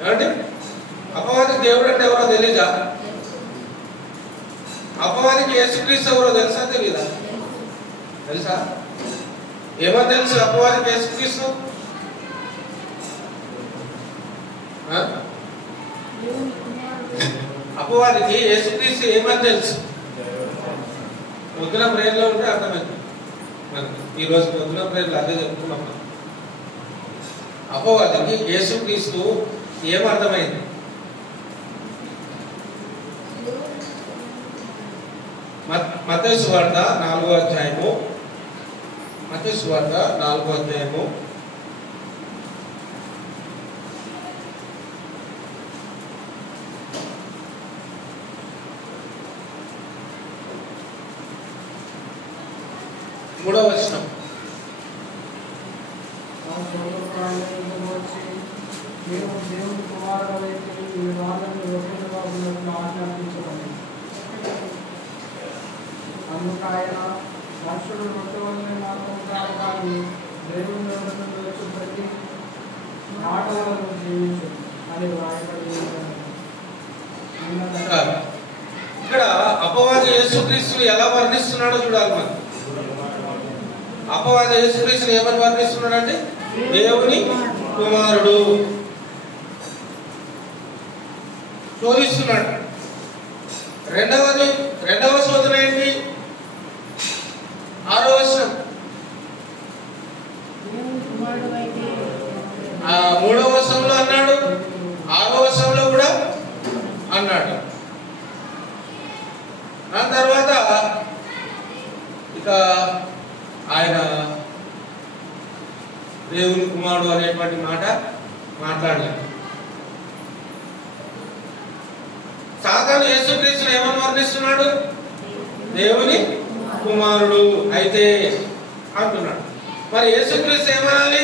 ఏమంటే అపవాదికి దేవుడు అంటే ఎవరో తెలీదా? అపవాదికి యేసుక్రీస్తు ఎవరో తెలుసా తెలీదా? తెలుసా? ఏమని తెలుసు అపవాదికి యేసుక్రీస్తు? అపవాదికి యేసుక్రీస్తు ఏమని తెలుసు? పొద్దున ప్రేయర్లో ఉంటే అర్థమైంది మనకి. ఈరోజు పొద్దున ప్రేయర్లో అదే చెప్పుకున్నాం. అపవాదికి యేసుక్రీస్తు ఏమర్థమైంది? మత్తయి సువార్త 4వ అధ్యాయము 3వ వచనం. దేవుని కుమారుడైతే ఈ వాళ్ళని రొట్టెలుగా ఉన్నట్లు ఆజ్ఞాపించమని. అందుకు ఆయన మనుషులు రొట్టె వల్లనే మాత్రం కానీ దేవుని నోటి వచ్చి ప్రతి మాట వలన జీవించు అని వ్రాయబడి. ఇక్కడ అపవాది యేసుక్రీస్తుని ఎలా వర్ణిస్తున్నాడో చూడాలి మనం. అపవాది యేసుక్రీస్తుని ఏమని వర్ణిస్తున్నాడంటే దేవుని కుమారుడు. శోధిస్తున్నాడు. రెండవ శోధన ఏంటి? 6వ వచనం. 3వ వచనంలో అన్నాడు, 6వ వచనంలో కూడా అన్నాడు. దాని తర్వాత ఇక ఆయన దేవుని కుమారుడు అనేటువంటి మాట మాట్లాడలేదు. సాతాను యేసుక్రీస్తుని ఏమని వర్ణిస్తున్నాడు? దేవుని కుమారుడు అయితే అంటున్నాడు. మరి యేసుక్రీస్తు ఏమనాలి?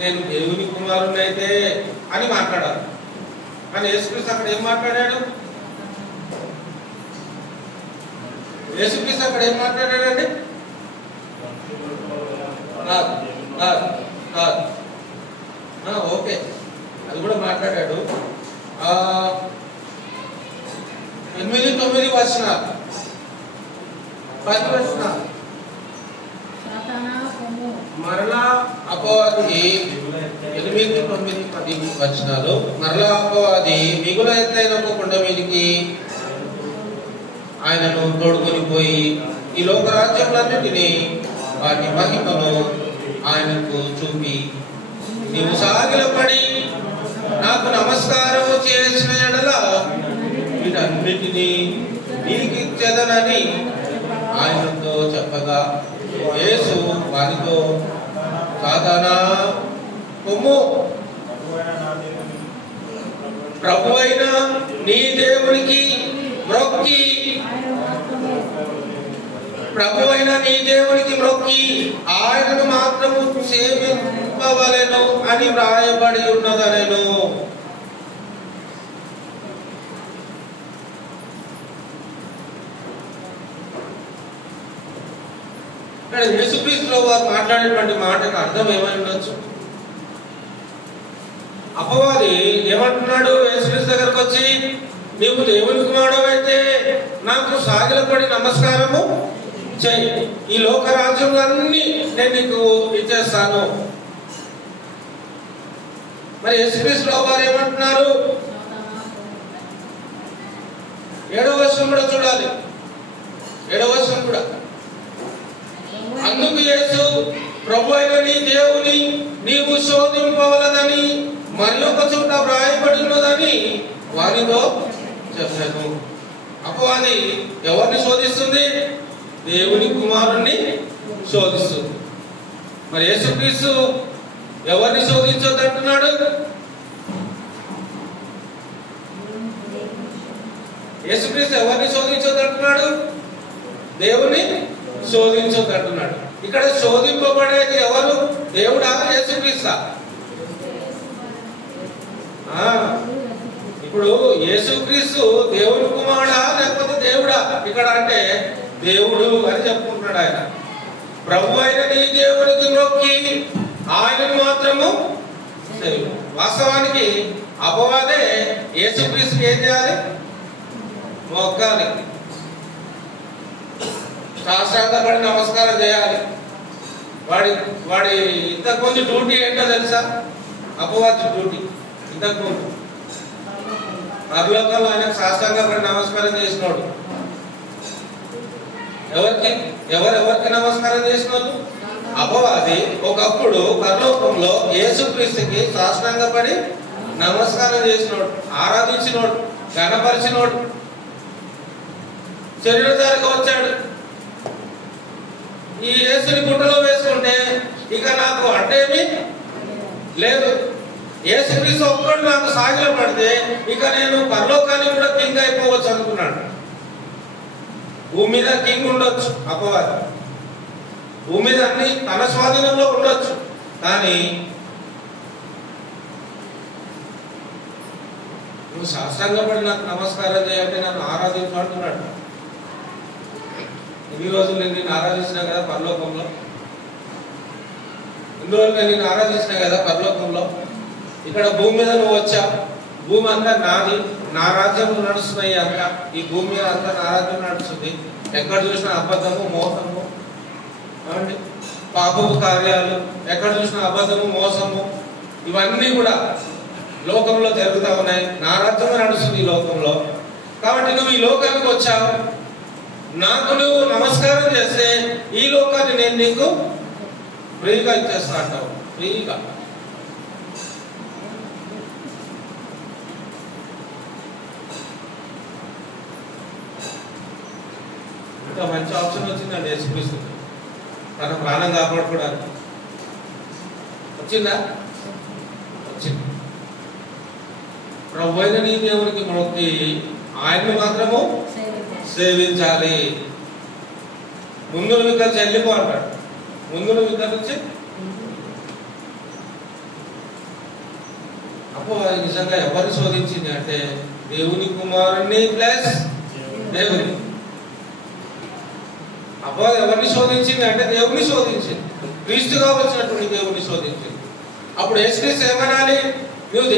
నేను దేవుని కుమారుని అయితే అని మాట్లాడాలి. కానీ యేసుక్రీస్తు అక్కడ ఏం మాట్లాడాడు? యేసుక్రీస్తు అక్కడ ఏం మాట్లాడాడండి? ఓకే, అది కూడా మాట్లాడాడు. 8-9 వచనాలు, 10 వచనాలు. మరలా అపవాది 8-9-10 వచనాలు. మరలా అపవాది మిగుల ఎత్తైన ఒక కొండ మీదికి ఆయనను తోడుకొని పోయి ఈ లోక రాజ్యములన్నిటినీ వాటి మహిమను ఆయనకు చూపి, నీవు సాగిలపడి నాకు నమస్కారం చేసిన ఎడల వీటన్నిటినీ నీకు ఇచ్చేదనని ఆయనతో చెప్పగా, యేసు వారితో, సాతానా కొమ్ము, ప్రభువైన నీ దేవునికి మ్రొక్కి ఆయనను మాత్రము సేవింపవలెను అని వ్రాయబడి ఉన్నదనెను. ఇక్కడ యేసుక్రీస్తులో వారు మాట్లాడేటువంటి మాటకు అర్థం ఏమై ఉండొచ్చు? అపవాది ఏమంటున్నాడు యేసుక్రీస్తు దగ్గరకు వచ్చి, నీవు దేవుని కుమారుడు అయితే నాకు సాగిలపడి నమస్కారము చెయ్యి, ఈ లోక రాజ్యాలన్నీ నేను నీకు ఇచ్చేస్తాను. మరి యేసుక్రీస్తు వారు ఏమంటున్నారు? 7వ వచనం కూడా చూడాలి. 7వ వచనం కూడా, అందుకు యేసు, ప్రభు అయిన నీ దేవుని నీవు శోధింపవలదని మరి ఒక చోట వ్రాయబడి ఉన్నదని వారితో చెప్పాను. అపవాది ఎవరిని శోధిస్తుంది? దేవుని కుమారుణ్ణి శోధిస్తుంది. మరి యేసుక్రీస్తు ఎవరిని శోధించొద్దంటున్నాడు? యేసుక్రీస్తు ఎవరిని శోధించొద్దంటున్నాడు? దేవుని శోధించొద్దంటున్నాడు. ఇక్కడ శోధింపబడేది ఎవరు? దేవుడా, యేసుక్రీస్తా? ఇప్పుడు యేసుక్రీస్తు దేవుని కుమారుడా లేకపోతే దేవుడా? ఇక్కడ అంటే దేవుడు అని చెప్పుకుంటున్నాడు ఆయన. ప్రభు అయిన నీ దేవునికి మొక్కి ఆయనను మాత్రము సేవించు. వాస్తవానికి అపవాదే యేసుక్రీస్తుకి ఏం చేయాలి? మొక్కాలి, సాష్టాంగపడి నమస్కారం చేయాలి. వాడి ఇంతకుముందు డ్యూటీ ఏంటో తెలుసా? అపవాది డ్యూటీ ఇంతకుముందు పరలోకంలో ఆయనకు సాష్టాంగపడి నమస్కారం చేసినోడు. ఎవరెవరికి నమస్కారం చేసినోడు? అపవాది ఒకప్పుడు పరలోకంలో యేసుక్రీస్తుకి సాష్టాంగపడి నమస్కారం చేసినోడు, ఆరాధించినోడు, గణపరిచినోడు. శరీరధారిగా వచ్చాడు. ఈ యేసుని గుండెలో వేసుకుంటే ఇక నాకు అడ్డేమీ లేదు. యేసుక్రీస్తు ఒక్కడు నాకు సాగిల పడితే ఇక నేను పరలోకానికి కూడా కింగ్ అయిపోవచ్చు అనుకున్నాడు. భూమి మీద కింగ్ ఉండొచ్చు అపవాది, భూమి మీద అన్ని తన స్వాధీనంలో ఉండొచ్చు, కానీ నువ్వు సాష్టాంగపడి నాకు నమస్కారం చేయాలంటే నన్ను ఆరాధించు అంటున్నాడు. ఇన్ని రోజులు నేను నిన్ను ఆరాధించినా కదా పరలోకంలో, ఇన్ని రోజులు నేను నిన్ను ఆరాధించినా కదా పరలోకంలో. ఇక్కడ భూమి మీద నువ్వు వచ్చావు, భూమి అంతా నాది, నా రాజ్యంలో నడుస్తున్నాయి అంతా, ఈ భూమి మీద అంతా నా రాజ్యం నడుస్తుంది. ఎక్కడ చూసినా అబద్ధము, మోసము, పాపపు కార్యాలు, ఎక్కడ చూసినా అబద్ధము, మోసము, ఇవన్నీ కూడా లోకంలో జరుగుతూ ఉన్నాయి. నా రాజ్యమే నడుస్తుంది ఈ లోకంలో. కాబట్టి నువ్వు ఈ లోకానికి వచ్చావు, నాకు నువ్వు నమస్కారం చేస్తే ఈ లోకాన్ని నేను నీకు ఫ్రీగా ఇచ్చేస్తా అంటావు. ఫ్రీగా. ఇంకా మంచి ఆప్షన్ వచ్చిందండి యేసుక్రీస్తు, తన ప్రాణం కాపాడుకోవడానికి. వచ్చిందా? వచ్చింది. ప్రభు అయిన నీ దేవునికి మొక్కి ఆయన్ని మాత్రము సేవించాలి. ముందు ఇక్కడ చెల్లిపో అంటాడు. ముందు ఇక్కడ నుంచి అపవాది నిజంగా ఎవరిని శోధించింది అంటే దేవుని కుమారుణ్ణి ప్లస్ దేవుని. అపవాది ఎవరిని శోధించింది అంటే దేవుని శోధించింది, క్రీస్తుగా వచ్చినటువంటి దేవుని శోధించింది. అప్పుడు యేసుక్రీస్తు ఏమనాలి? నువ్వు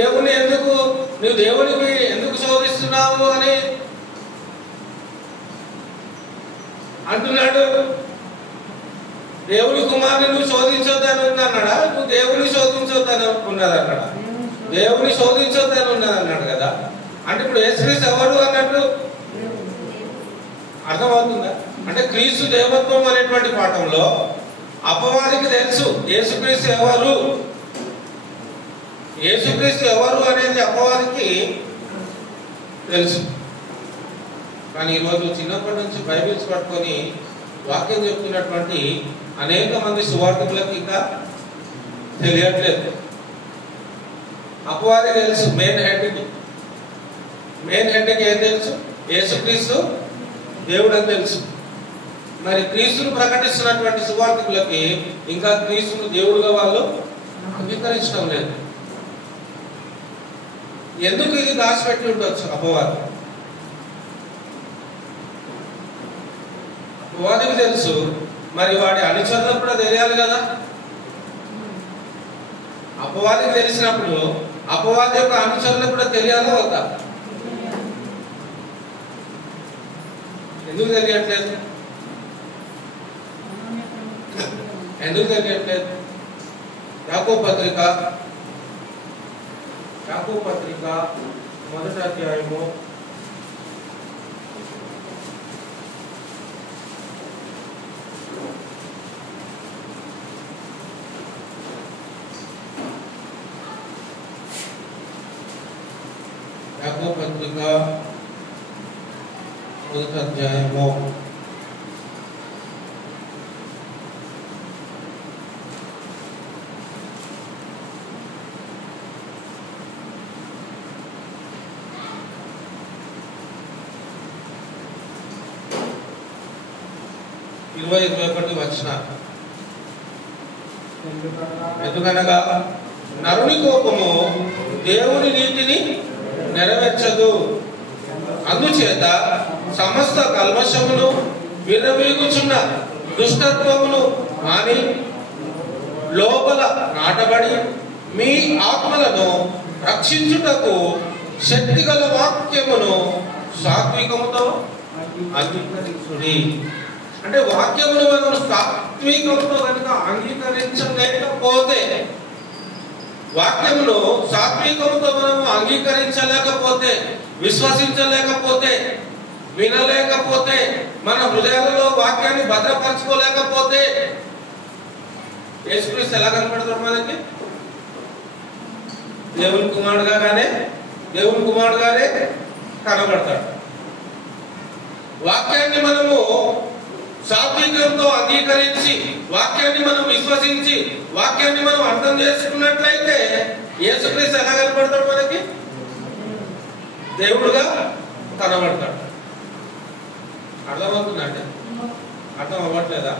దేవునికి ఎందుకు శోధిస్తున్నావు అని అంటున్నాడు. దేవుని కుమారుని నువ్వు శోధించొద్దని ఉందన్నాడా? నువ్వు దేవుని శోధించొద్దని ఉన్నది అన్నాడా? దేవుని శోధించొద్దని ఉన్నది అన్నాడు కదా. అంటే ఇప్పుడు యేసుక్రీస్తు ఎవరు అన్నట్టు అర్థమవుతుందా? అంటే క్రీస్తు దేవత్వం అనేటువంటి పాఠంలో అపవాదికి తెలుసు యేసుక్రీస్తు ఎవరు, యేసుక్రీస్తు ఎవరు అనేది అపవాదికి తెలుసు. కానీ ఈరోజు చిన్నప్పటి నుంచి బైబిల్స్ పట్టుకొని వాక్యం చెప్తున్నటువంటి అనేక మంది సువార్థకులకు ఇంకా తెలియట్లేదు. అపవాది తెలుసు, మెయిన్ హెడ్కి ఏం తెలుసు? యేసుక్రీస్తు దేవుడు అని తెలుసు. మరి క్రీస్తును ప్రకటిస్తున్నటువంటి సువార్థకులకి ఇంకా క్రీస్తును దేవుడుగా వాళ్ళు అంగీకరించడం లేదు. ఎందుకు ఇది దాచిపెట్టి ఉండొచ్చు అపవాది? అపవాదికి తెలుసు, మరి వాడి అనుచరులకు కూడా తెలియాలి కదా. అపవాదికి తెలిసినప్పుడు అపవాది యొక్క అనుసరణ కూడా తెలియాలా వద్దా? ఎందుకు తెలియట్లేదు? ఎందుకు తెలియట్లేదు? యాకోబు పత్రిక మొదటి అధ్యాయము 20-21 వచనాలు. ఎందుకనగా నరుని కోపము దేవుని నీతిని నెరవేర్చదు, అందుచేత సమస్త కల్మషమును విర్రవీగుచున్న దుష్టత్వమును మాని లోపల నాటబడి మీ ఆత్మలను రక్షించుటకు శక్తిగల వాక్యమును సాత్వికముతో అంగీకరించుడి. అంటే వాక్యమును మనం సాత్వికంతో కనుక అంగీకరించలేకపోతే, వాక్యమును సాత్వికముతో మనము అంగీకరించలేకపోతే, విశ్వసించలేకపోతే, వినలేకపోతే, మన హృదయాలలో వాక్యాన్ని భద్రపరచుకోలేకపోతే యేసుక్రీస్తు ఎలా కనపడతాడు మనకి? దేవుని కుమారుడుగానే కనబడతాడు. వాక్యాన్ని మనము సాత్వికంతో అంగీకరించి, వాక్యాన్ని మనం విశ్వసించి, వాక్యాన్ని మనం అర్థం చేసుకున్నట్లయితే యేసుక్రీస్తు ఎలా కనబడతాడు మనకి? దేవుడుగా కనబడతాడు. అర్థమవుతుందండి? అర్థం అవ్వట్లేదా?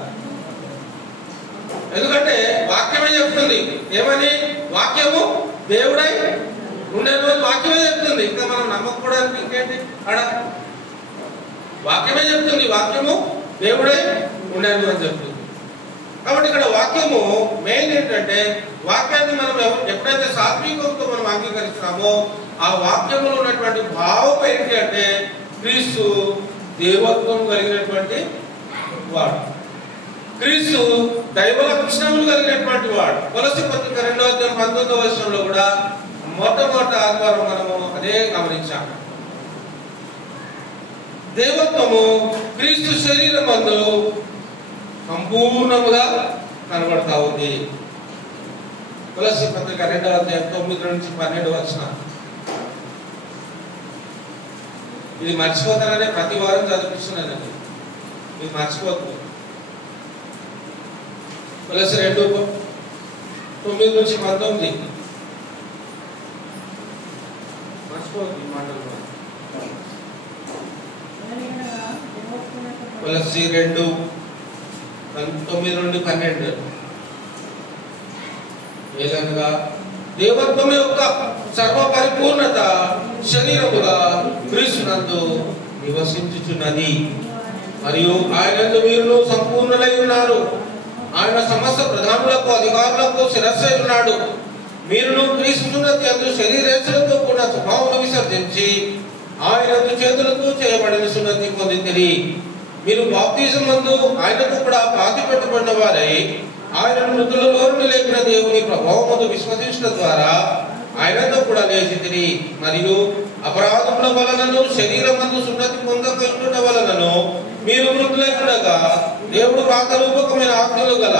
ఎందుకంటే వాక్యమే చెప్తుంది. ఏమని? వాక్యము దేవుడై ఉండేది వాక్యమే చెప్తుంది. ఇంకా మనం నమ్మకపోవడానికి ఇంకేంటి? వాక్యమే చెప్తుంది. వాక్యము దేవుడై ఉండేది అని చెప్తుంది. కాబట్టి ఇక్కడ వాక్యము మెయిన్ ఏంటంటే, వాక్యాన్ని మనం ఎప్పుడైతే సాత్వికంతో మనం అంగీకరిస్తామో ఆ వాక్యంలో ఉన్నటువంటి భావం ఏంటి అంటే, క్రీస్తు దేవత్వం కలిగినటువంటి వాడు, క్రీస్తు దైవ లక్షణములు కలిగినటువంటి వాడు. కొలస్సీ పత్రిక 2వ అధ్యాయం 19వ వచనంలో కూడా మొట్టమొదటి ఆదివారం మనము అదే గమనించాము. దేవత్వము క్రీస్తు శరీరమందు సంపూర్ణముగా కనబడతా ఉంది. కొలస్సీ పత్రిక 2వ అధ్యాయం 9 నుంచి 12 వచనాలు. ఇది మర్చిపోతారనే ప్రతి వారం చదివిస్తున్నానండి, ఇది మర్చిపోతుంది. కొలస్సీ 2:9 నుంచి 19 మర్చిపోతుంది మాటలు. కొలస్సీ 2:9 నుండి 12. ఏదనగా దేవత్వం యొక్క సర్వ పరిపూర్ణత శరీరముగా క్రీస్తునందు నివసించుచున్నది, మరియు ఆయనందు మీరు సంపూర్ణులై ఉన్నారు. ఆయన సమస్త ప్రధానులకు అధికారులకు శిరస్సై ఉన్నాడు. మీరును క్రీస్తునందు యందు శరీరేచ్ఛలతో కూడిన స్వభావమును విసర్జించి ఆయనందు చేతులతో చేయబడిన సున్నతి పొందితిరి. మీరు బాప్తిజమందు ఆయనకు కూడా పాతి పెట్టబడిన వారై ఆయన మృతులలో నుండి లేపిన దేవుని ప్రభావమును విశ్వసించడం ద్వారా ఆయనతో కూడా లేచితిరి. మరియు అపరాధముల వలనను శరీరమందు సున్నతి పొందకుండా వలనను మీరు మృతులై ఉండగా దేవుడు రాతరూపకమైన ఆజ్ఞలు గల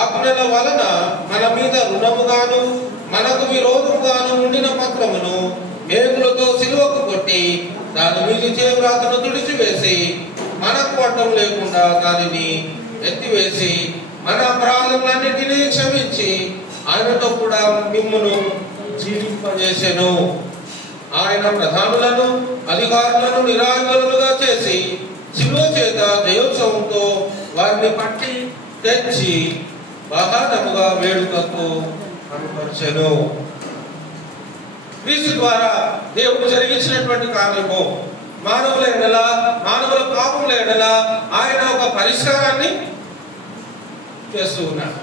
ఆజ్ఞల వలన మన మీద రుణముగాను మనకు విరోధముగాను ఉండిన పత్రమును మేకులతో సిలువకు కొట్టి దాని మీద చేవ్రాతను తుడిచివేసి మనకు పట్టం లేకుండా దానిని ఎత్తివేసి మన అపరాధములన్నిటినీ క్షమించి ఆయనతో కూడా మిమ్మును జీవింపజేసెను. ఆయన ప్రధానులను అధికారులను నిరాయుధులుగా చేసి శిలువ చేత జయోత్సవంతో వారిని పట్టి తెచ్చి బహునముగా వేడుకకు అనుపరిచెను. క్రీస్తు ద్వారా దేవుడు జరిగించినటువంటి కార్యము మానవుల ఎడల, మానవుల పాపముల ఎడల ఆయన ఒక పరిష్కారాన్ని చేస్తూ ఉన్నాడు.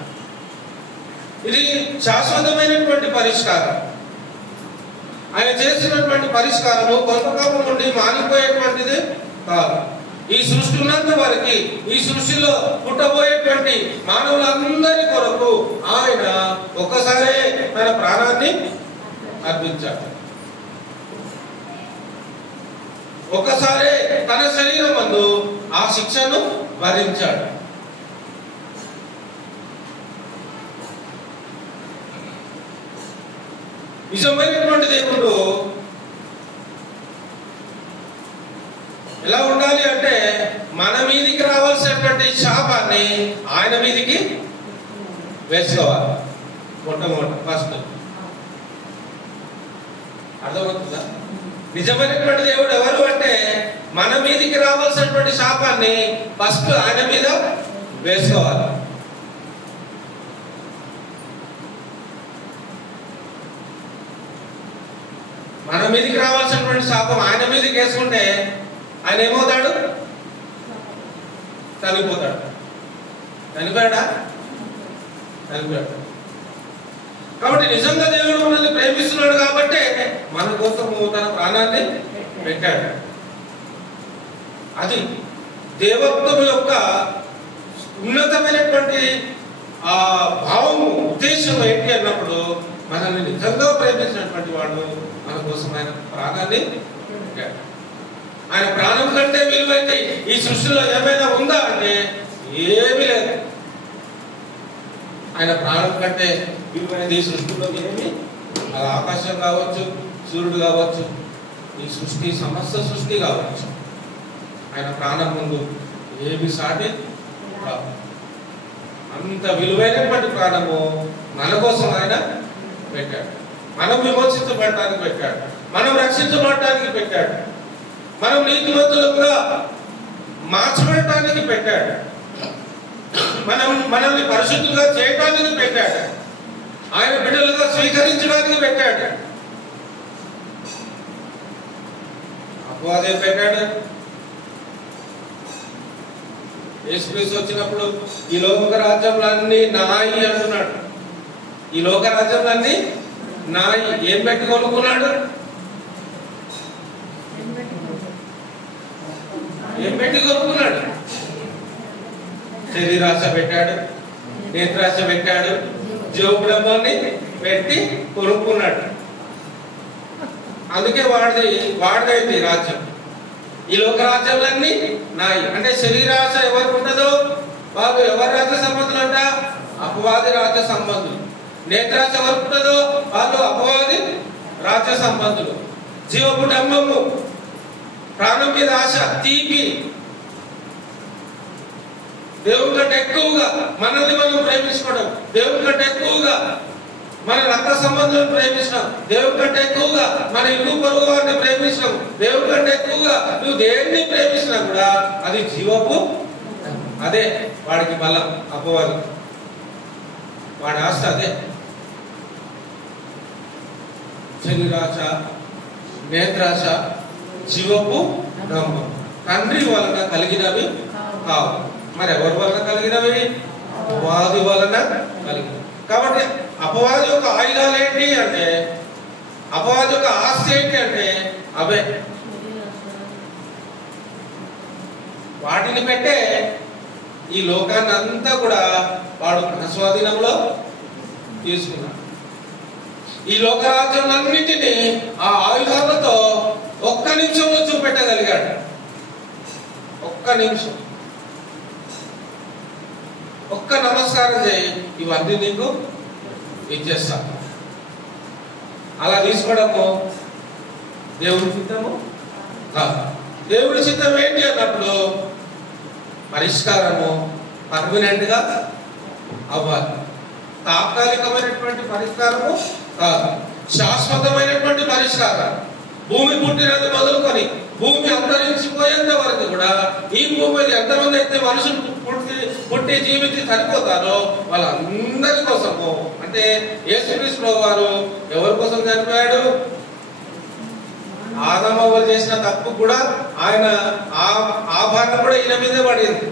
ఇది శాశ్వతమైనటువంటి పరిష్కారం. ఆయన చేసినటువంటి పరిష్కారము కొంతకాలం నుండి మారిపోయేటువంటిది కాదు. ఈ సృష్టి ఉన్నంత వరకు ఈ సృష్టిలో పుట్టబోయేటువంటి మానవులందరి కొరకు ఆయన ఒక్కసారే తన ప్రాణాన్ని అర్పించాడు. ఒక్కసారే తన శరీరం నందు ఆ శిక్షను భరించాడు. నిజమైనటువంటి దేవుడు ఎలా ఉండాలి అంటే మన మీదికి రావాల్సినటువంటి శాపాన్ని ఆయన మీదికి వేసుకోవాలి. మొట్టమొదటి ఫస్ట్ అర్థమవుతుందా? నిజమైనటువంటి దేవుడు ఎవరు అంటే మన మీదికి రావాల్సినటువంటి శాపాన్ని ఫస్ట్ ఆయన మీద వేసుకోవాలి. మన మీదికి రావాల్సినటువంటి శాపం ఆయన మీదకి వేసుకుంటే ఆయన ఏమవుతాడు? చనిపోతాడు. చనిపోయాడా? చనిపోయాడు. కాబట్టి నిజంగా దేవుడు మనల్ని ప్రేమిస్తున్నాడు కాబట్టి మన కోసము తన ప్రాణాన్ని పెట్టాడు. అది దేవత్వం యొక్క ఉన్నతమైనటువంటి ఆ భావము, ఉద్దేశం ఏంటి అన్నప్పుడు మనల్ని నిజంగా ప్రేమించినటువంటి వాడు మన కోసం ఆయన ప్రాణాన్ని పెట్టాడు. ఆయన ప్రాణం కంటే విలువైంది ఈ సృష్టిలో ఏమైనా ఉందా అంటే ఏమీ లేదు. ఆయన ప్రాణం కంటే విలువైనది ఈ సృష్టిలో ఏమి, అది ఆకాశం కావచ్చు, సూర్యుడు కావచ్చు, ఈ సృష్టి సమస్త సృష్టి కావచ్చు, ఆయన ప్రాణం ముందు ఏమి సాటి రావు. అంత విలువైనటువంటి ప్రాణము మన కోసం ఆయన పెట్టాడు. మనం విమోచించబడటానికి పెట్టాడు, మనం రక్షించబడటానికి పెట్టాడు, మనం నీతిమంతులుగా మార్చబడటానికి పెట్టాడు, మనల్ని పరిశుద్ధులుగా చేయటానికి పెట్టాడు, ఆయన బిడ్డలుగా స్వీకరించడానికి పెట్టాడు. అపవాదే పెట్టాడు. యేసుక్రీస్తు వచ్చినప్పుడు ఈ లోక రాజ్యంలన్నీ నాయి అంటున్నాడు. ఈ లోక రాజ్యంలన్నీ నాయి. ఏం పెట్టి కొనుక్కున్నాడు? ఏం పెట్టి కొనుక్కున్నాడు? శరీరాశ పెట్టాడు, నేత్రాశ పెట్టాడు, జీవబ్రహ్మాన్ని పెట్టి కొనుక్కున్నాడు. అందుకే వాడిదైంది రాజ్యం. ఈ లోక రాజ్యాలన్నీ నాయి. అంటే శరీరాశ ఎవరికి ఉంటుందో వాళ్ళు ఎవరి రాజ్య సంబంధులు అంట? అపవాది రాజ్య సంబంధులు. నేత్రాశ ఎవరికి ఉంటుందో వాళ్ళు అపవాది రాజ్య సంబంధులు. జీవపు డంబము, ప్రాణం మీద ఆశ, తీపి, దేవుని కంటే ఎక్కువగా మనల్ని మనం ప్రేమించుకోవడం, దేవుని కంటే ఎక్కువగా మన రక్త సంబంధాలను ప్రేమించడం, దేవుని కంటే ఎక్కువగా మన ఇల్లు పొరుగు వారిని ప్రేమించడం, దేవుని కంటే ఎక్కువగా నువ్వు దేన్ని ప్రేమించినా కూడా అది జీవపు, అదే వాడికి బలం. అపవాది వాడి ఆశ అదే. శరీరాశ, నేత్రాశ, జీవపు డంబం తండ్రి వలన కలిగినవి కావు. మరి ఎవరి వలన కలిగినవి? అపవాది వలన కలిగినవి. కాబట్టి అపవాది యొక్క ఆయుధాలు ఏంటి అంటే, అపవాది యొక్క ఆస్తి ఏంటి అంటే అవే. వాటిని పెట్టే ఈ లోకాన్ని అంతా కూడా వాడు స్వాధీనంలో తీసుకున్నాడు. ఈ లోకరాజ్యాలన్నింటినీ ఆ ఆయుధాలతో ఒక్క నిమిషంలో చూపెట్టగలిగాడు. ఒక్క నిమిషం, ఒక్క నమస్కారం చేయి, ఇవన్నీ నీకు ఇచ్చేస్తాను. అలా తీసుకోవడము దేవుడి చిత్తము కాదు. దేవుడి చిత్తం ఏంటి అన్నప్పుడు పరిష్కారము పర్మనెంట్ గా అవ్వాలి. తాత్కాలికమైనటువంటి పరిష్కారము కాదు, శాశ్వతమైనటువంటి పరిష్కారం. భూమి పుట్టినది మొదలుకొని భూమి అంతరించిపోయేంత వరకు కూడా ఈ భూమి మీద ఎంతమంది అయితే మనుషులు పుట్టి జీవించి చనిపోతారో వాళ్ళందరి కోసము, అంటే యేసుక్రీస్తు వారు ఎవరి కోసం చనిపోయాడు? ఆదాము చేసిన తప్పు కూడా ఆయన ఆ భాగం కూడా ఈయన మీదే పడింది.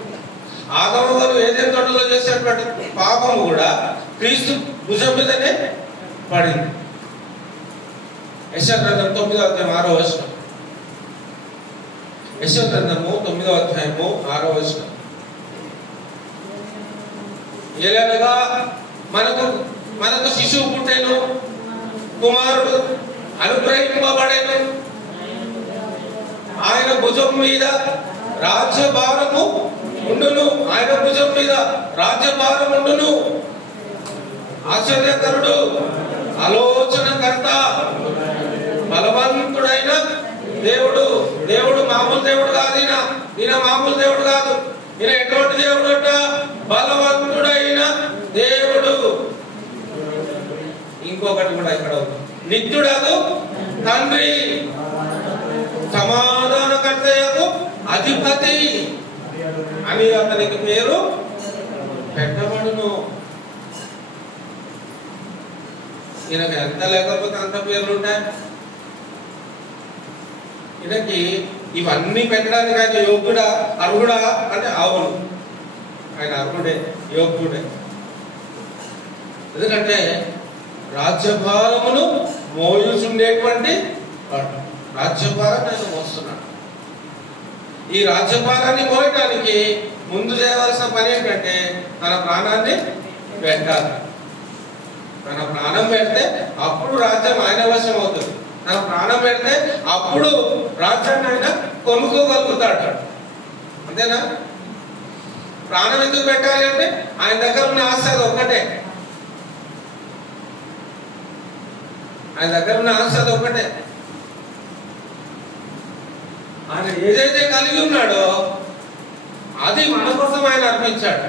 ఆదాము ఏదైనా తోటలో చేసినటువంటి పాపము కూడా క్రీస్తు భుజం మీదనే పడింది. యెషయా గ్రంథం 9వ అధ్యాయం 6వ వచనం. యెషయా గ్రంథము 9వ అధ్యాయము 6వ వచనం. ఏలనగా మనకు శిశువు పుట్టెను, కుమారుడు అనుగ్రహింపబడెను, ఆయన భుజం మీద రాజ్యభారము ఉండును. ఆయన భుజం మీద రాజ్యభారం ఉండును. ఆశ్చర్యకరుడు, ఆలోచనకర్త, బలవంతుడైన దేవుడు. దేవుడు మామూలు దేవుడు కాదు. ఈయన మామూలు దేవుడు కాదు. ఈయన ఎటువంటి దేవుడు అంట? బలవంతుడైన దేవుడు. ఇంకొకటి కూడా ఇక్కడ ఉంది, నిత్యుడగు తండ్రి, సమాధానకర్తయగు అధిపతి అని అతనికి పేరు పెట్టబడును. ఈయనకి ఎంత లేకపోతే అంత పేర్లు ఉంటాయి. ఈయనకి ఇవన్నీ పెట్టడానికి ఆయన యోగ్యుడా, అర్హుడా అంటే అవును, ఆయన అర్హుడే, యోగ్యుడే. ఎందుకంటే రాజ్యభారమును మోయుచుండేటువంటి వాడు. రాజ్యభారాన్ని ఆయన మోస్తున్నాడు. ఈ రాజ్యభారాన్ని మోయటానికి ముందు చేయవలసిన పని ఏంటంటే తన ప్రాణాన్ని పెట్టాలి. తన ప్రాణం పెడితే అప్పుడు రాజ్యం ఆయన వశం అవుతుంది. తన ప్రాణం పెడితే అప్పుడు రాజ్యాన్ని ఆయన కొనుక్కోగలుగుతాడు. అంతేనా? ప్రాణం ఎందుకు పెట్టాలి అంటే ఆయన దగ్గర ఉన్న ఆస్తి అది ఒక్కటే. ఆయన దగ్గర ఉన్న ఆస్తి అది ఒక్కటే. ఆయన ఏదైతే కలిగి ఉన్నాడో అది మన కోసం ఆయన అర్పించాడు.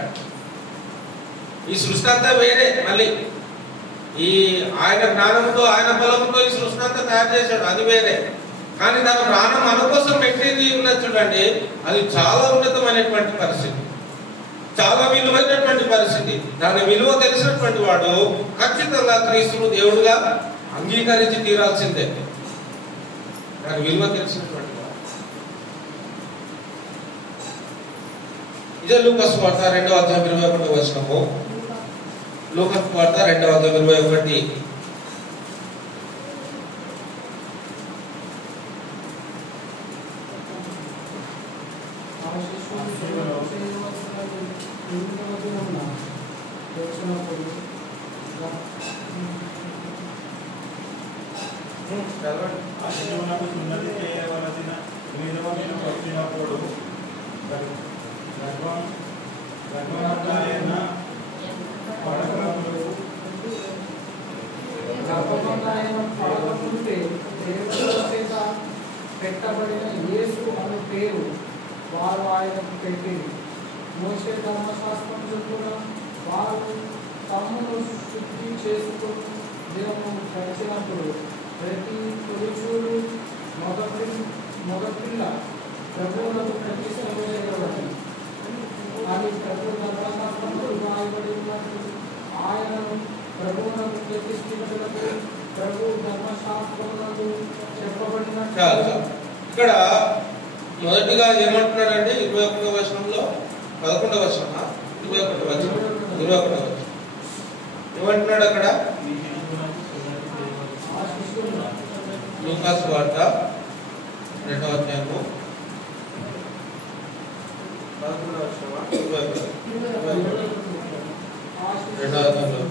ఈ సృష్టి అంతా వేరే. మళ్ళీ ఈ ఆయన జ్ఞానంతో, ఆయన బలంతో ఈ సృష్టి అంతా తయారు చేశాడు, అది వేరే. కానీ తన ప్రాణం మన కోసం పెట్టింది ఉన్నది చూడండి, అది చాలా ఉన్నతమైనటువంటి పరిస్థితి, చాలా విలువైనటువంటి పరిస్థితి. దాని విలువ తెలిసినటువంటి వాడు ఖచ్చితంగా క్రీస్తును దేవుడుగా అంగీకరించి తీరాల్సిందే. దాని విలువ తెలిసినటువంటి వాడు. ఇదే లూకా సువార్త 2వ అధ్యాయం 21వ వచనము. లూకా సువార్త 2వ అధ్యాయం 21. సున్నతి చేయవలసిన వచ్చినప్పుడు పెట్టబడిన యేసు అనే పేరు వారు ఆయనకు పెట్టింది. మోషే ధర్మశాస్త్రం చొప్పున వారు తమ్మును శుద్ధి చేసుకుని దినము గడిచినప్పుడు ప్రతి పురుషుడు మొదటిల్ల ప్రభువులకు ప్రతిష్టపడి అని ప్రభు ధర్మశాస్త్రంలో రాయబడి ఉన్నట్టు ఆయనను ప్రభువులకు ప్రతిష్ఠించడానికి ప్రభు ధర్మశాస్త్రములకు చెప్పబడినట్టు. ఇక్కడ మొదటిగా ఏమంటున్నాడంటే 21వ వచనంలో, 11వ వచనమా 21వ వచనం, 21వ వచనం ఏమంటున్నాడు అక్కడ? లూకా సువార్త 2వ అధ్యాయము 11వ వచనమా 2వ అధ్యాయంలో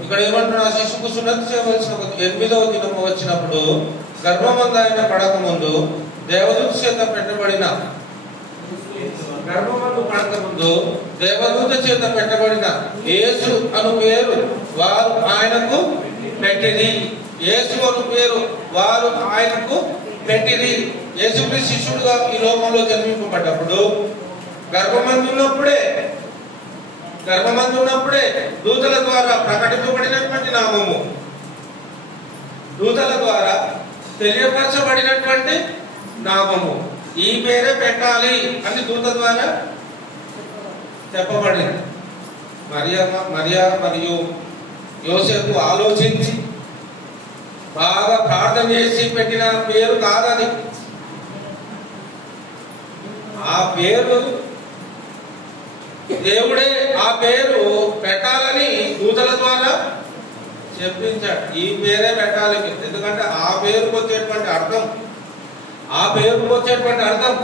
ఇక్కడ ఏమంటున్నాడు? ఆ శిశువుకు సున్నతి చేయవలసిన 8వ దినము వచ్చినప్పుడు గర్భమందు ఆయన పడక ముందు దేవదూత చేత పెట్టబడిన యేసు అను పేరు వారు ఆయనకు పెట్టిరి. యేసు అను పేరు వారు ఆయనకు పెట్టిరి. యేసుక్రీస్తు శిష్యుడుగా ఈ లోకంలో జన్మింపబడ్డప్పుడు గర్భమందు ఉన్నప్పుడే దూతల ద్వారా ప్రకటింపబడినటువంటి నామము, దూతల ద్వారా తెలియపరచబడినటువంటి నామము, ఈ పేరే పెట్టాలి అని దూత ద్వారా చెప్పబడింది. మరియా మరియు యోసేపు ఆలోచించి బాగా ప్రార్థన చేసి పెట్టిన పేరు కాదని, ఆ పేరు దేవుడే ఆ పేరు పెట్టాలని దూతల ద్వారా చెప్పించాడు. ఈ పేరే పెట్టాలి మీరు. ఎందుకంటే ఆ పేరుకు వచ్చేటువంటి అర్థం, ఆ పేరుకు వచ్చేటువంటి అర్థం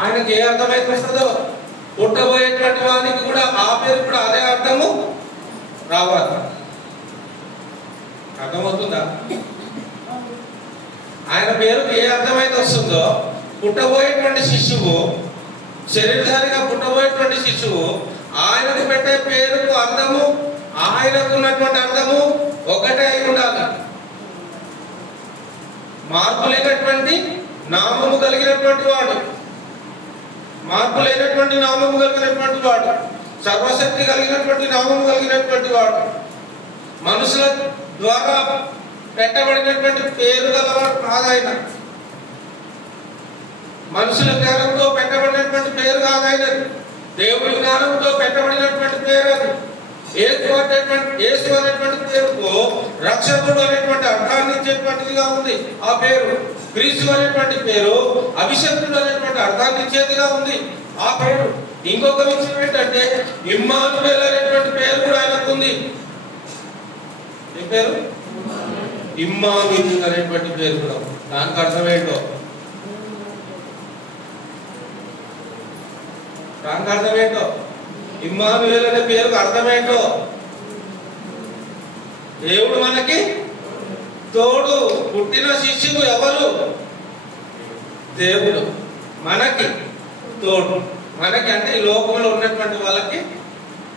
ఆయనకి ఏ అర్థమైతే వస్తుందో పుట్టబోయేటువంటి వానికి కూడా ఆ పేరు కూడా అదే అర్థము రావాలి. అర్థమవుతుందా? ఆయన పేరుకి ఏ అర్థమైతే వస్తుందో పుట్టబోయేటువంటి శిశువు, శరీరధారిగా పుట్టబోయేటువంటి శిశువు ఆయనకు పెట్టే పేరుకు అర్థము, ఆయనకు ఉన్నటువంటి అర్థము ఒకటే అయి ఉండాలి. మార్పు లేనటువంటి నామము కలిగినటువంటి వాడు, మార్పు లేనటువంటి నామము కలిగినటువంటి వాడు, సర్వశక్తి కలిగినటువంటి నామము కలిగినటువంటి వాడు, మనుషుల ద్వారా పెట్టబడినటువంటి పేరు గలవాడు కాదాయన. మనుషుల జ్ఞానంతో పెట్టబడినటువంటి పేరు కాదాయన. దేవుడి జ్ఞానంతో పెట్టబడినటువంటి పేరు అది. యేసు అనేటువంటి పేరుకు రక్షకుడు అనేటువంటి అర్థాన్ని ఇచ్చేటువంటిదిగా ఉంది ఆ పేరు. క్రీస్తు అనేటువంటి పేరు అభిషక్తుడు అనేటువంటి అర్థాన్ని ఇచ్చేదిగా ఉంది ఆ పేరు. ఇంకొక విషయం ఏంటంటే ఇమ్మానుయేలు అనేటువంటి పేరు కూడా ఆయనకు ఉంది. ఏ పేరు? ఇమ్మానుయేలు అనేటువంటి పేరు కూడా. దానికి అర్థం ఏంటో, దానికి అర్థం ఏంటో, ఇమ్మానుయేలు అనే పేరుకు అర్థమేంటో, దేవుడు మనకి తోడు. పుట్టిన శిశువు ఎవరు? దేవుడు మనకి తోడు. మనకి అంటే ఈ లోకంలో ఉన్నటువంటి వాళ్ళకి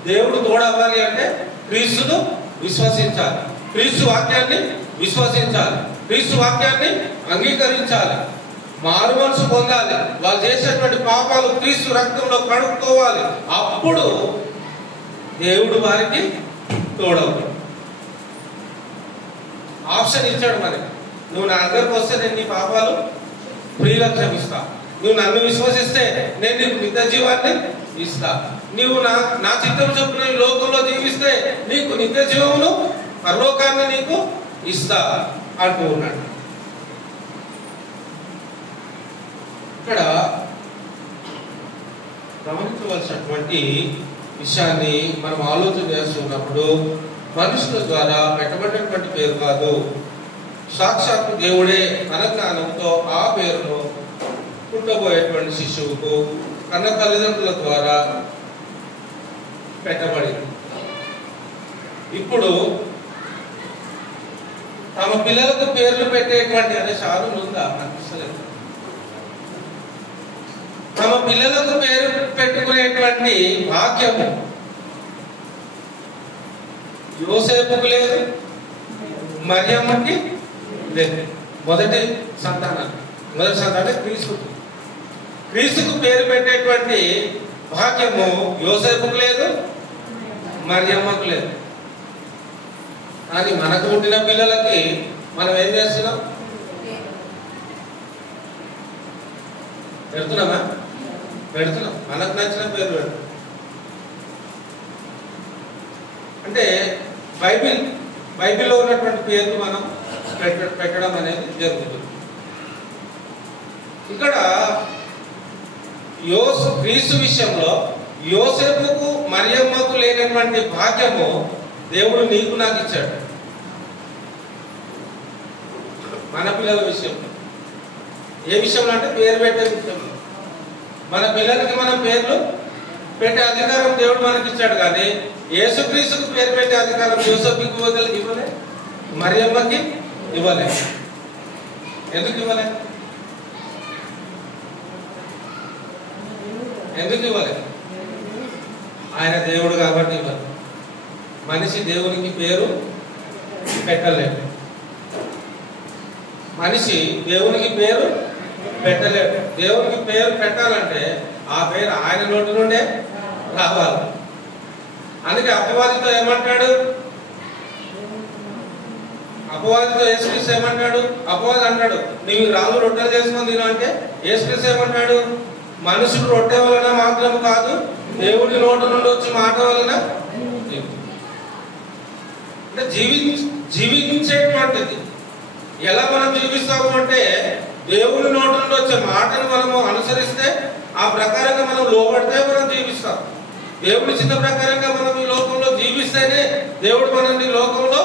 దేవుడు తోడు అవ్వాలి అంటే క్రీస్తును విశ్వసించాలి, క్రీస్తు వాక్యాన్ని విశ్వసించాలి, క్రీస్తు వాక్యాన్ని అంగీకరించాలి, మారు మనసు పొందాలి, వాళ్ళు చేసేటువంటి పాపాలు క్రీస్తు రక్తంలో కడుక్కోవాలి. అప్పుడు దేవుడు వారికి తోడవుతాడు. ఆప్షన్ ఇచ్చాడు మనకి. నువ్వు నా దగ్గరకు వస్తే నేను నీ పాపాలు ఫ్రీగా క్షమిస్తా, నువ్వు నన్ను విశ్వసిస్తే నేను నీకు నిత్య జీవాన్ని ఇస్తా, నువ్వు నా చిత్తం చొప్పున ఈ లోకంలో జీవిస్తే నీకు నిత్య జీవమును పరలోకాన్ని నీకు ఇస్తా అంటూ ఉన్నాడు. ఇక్కడ గమనించవలసినటువంటి విషయాన్ని మనం ఆలోచన చేస్తున్నప్పుడు మనుషుల ద్వారా పెట్టబడినటువంటి పేరు కాదు, సాక్షాత్తు దేవుడే మన జ్ఞానంతో ఆ పేరును పుట్టబోయేటువంటి శిశువుకు కన్న తల్లిదండ్రుల ద్వారా పెట్టబడింది. ఇప్పుడు తమ పిల్లలకు పేర్లు పెట్టేటువంటి అనే శాలం ఉందా? అనిపిస్తలేదు. తమ పిల్లలకు పేరు పెట్టుకునేటువంటి భాగ్యము యోసేపుకు లేదు, మరియమ్మకి లేదు. మొదటి సంతానం క్రీస్తుకు పేరు పెట్టేటువంటి భాగ్యము యోసేపుకు లేదు, మరియమ్మకు లేదు. కానీ మనకు పుట్టిన పిల్లలకి మనం ఏం చేస్తున్నాం? పెడుతున్నామా? పెడుతున్నాం. మనకు నచ్చిన పేరు పెడుతున్నాం. అంటే బైబిల్లో ఉన్నటువంటి పేర్లు మనం పెట్టడం అనేది జరుగుతుంది. ఇక్కడ క్రీస్తు విషయంలో యోసేపుకు మరియమ్మకు లేనటువంటి భాగ్యము దేవుడు నీకు నాకు ఇచ్చాడు. మన పిల్లల విషయంలో ఏ విషయంలో అంటే పేరు పెట్టే విషయంలో మన పిల్లలకి మనం పేర్లు పెట్టే అధికారం దేవుడు మనకి ఇచ్చాడు. కానీ యేసుక్రీస్తుకు పేరు పెట్టే అధికారం యోసేపుకి ఇవ్వలే, మరియమ్మకి ఇవ్వలే. ఎందుకు ఇవ్వలే? ఎందుకు ఇవ్వలే? ఆయన దేవుడు కాబట్టి ఇవ్వలేదు. మనిషి దేవునికి పేరు పెట్టలేడు. మనిషి దేవునికి పేరు పెట్టలేడు. దేవునికి పేరు పెట్టాలంటే ఆ పేరు ఆయన నోటి నుండే రావాలి. అందుకే అపవాదితో ఏమంటాడు? అపవాదితో యేసుక్రీస్తు ఏమంటాడు? అపవాది అంటాడు నీవు రాళ్ళు రొట్టెలు చేసుకొని తిను అంటే యేసుక్రీస్తు ఏమంటాడు? మనుషుడు రొట్టె వలన మాత్రం కాదు దేవుడి నోటి నుండి వచ్చి మాట వలన. అంటే జీవించేటువంటిది ఎలా మనం జీవిస్తాము అంటే దేవుడి నోటి నుండి వచ్చే మాటను మనము అనుసరిస్తే ఆ ప్రకారంగా మనం లోబడితే మనం జీవిస్తాం. దేవుడి చిత్త ప్రకారంగా మనం ఈ లోకంలో జీవిస్తేనే దేవుడు మనల్ని లోకంలో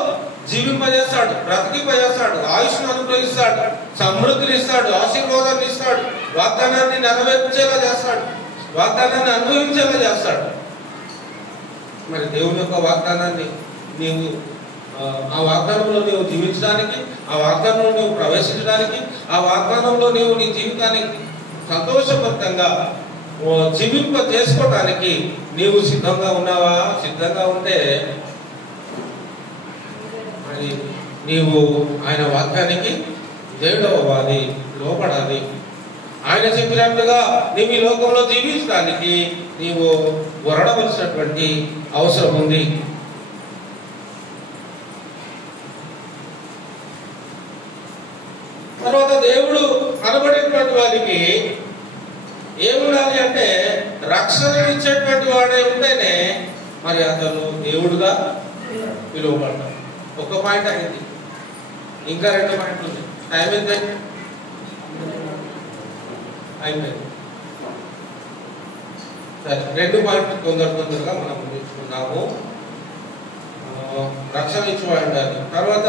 జీవింపజేస్తాడు, బ్రతికింపజేస్తాడు, ఆయుష్ను అనుగ్రహిస్తాడు, సమృద్ధిని ఇస్తాడు, ఆశీర్వాదాన్ని ఇస్తాడు, వాగ్దానాన్ని నెరవేర్చేలా చేస్తాడు, వాగ్దానాన్ని అనుభవించేలా చేస్తాడు. మరి దేవుని యొక్క వాగ్దానాన్ని నీవు ఆ వాగ్దానంలో నీవు జీవించడానికి, ఆ వాగ్దానంలో నీవు ప్రవేశించడానికి, ఆ వాగ్దానంలో నీవు నీ జీవితాన్ని సంతోషభరితంగా జీవింప చేసుకోవడానికి నీవు సిద్ధంగా ఉన్నావా? సిద్ధంగా ఉంటే మరి నీవు ఆయన వాక్యానికి దేవుడవ్వాలి, లోపడాలి. ఆయన చెప్పినట్లుగా నీవు ఈ లోకంలో జీవించడానికి నీవు వరడవలసినటువంటి అవసరం ఉంది. తర్వాత దేవుడు అనబడేటువంటి వారికి ఏముండాలి అంటే రక్షణ ఇచ్చేటువంటి వాడే ఉంటేనే మరి అతను దేవుడుగా పిలువబడతాడు. ఒక పాయింట్ అయింది, ఇంకా 2 పాయింట్లు ఉంది. టైం ఎంత అయిపోయింది. సరే, 2 పాయింట్లు తొందరగా మనం నేర్చుకున్నాము. రక్షణ ఇచ్చేవాడు. తర్వాత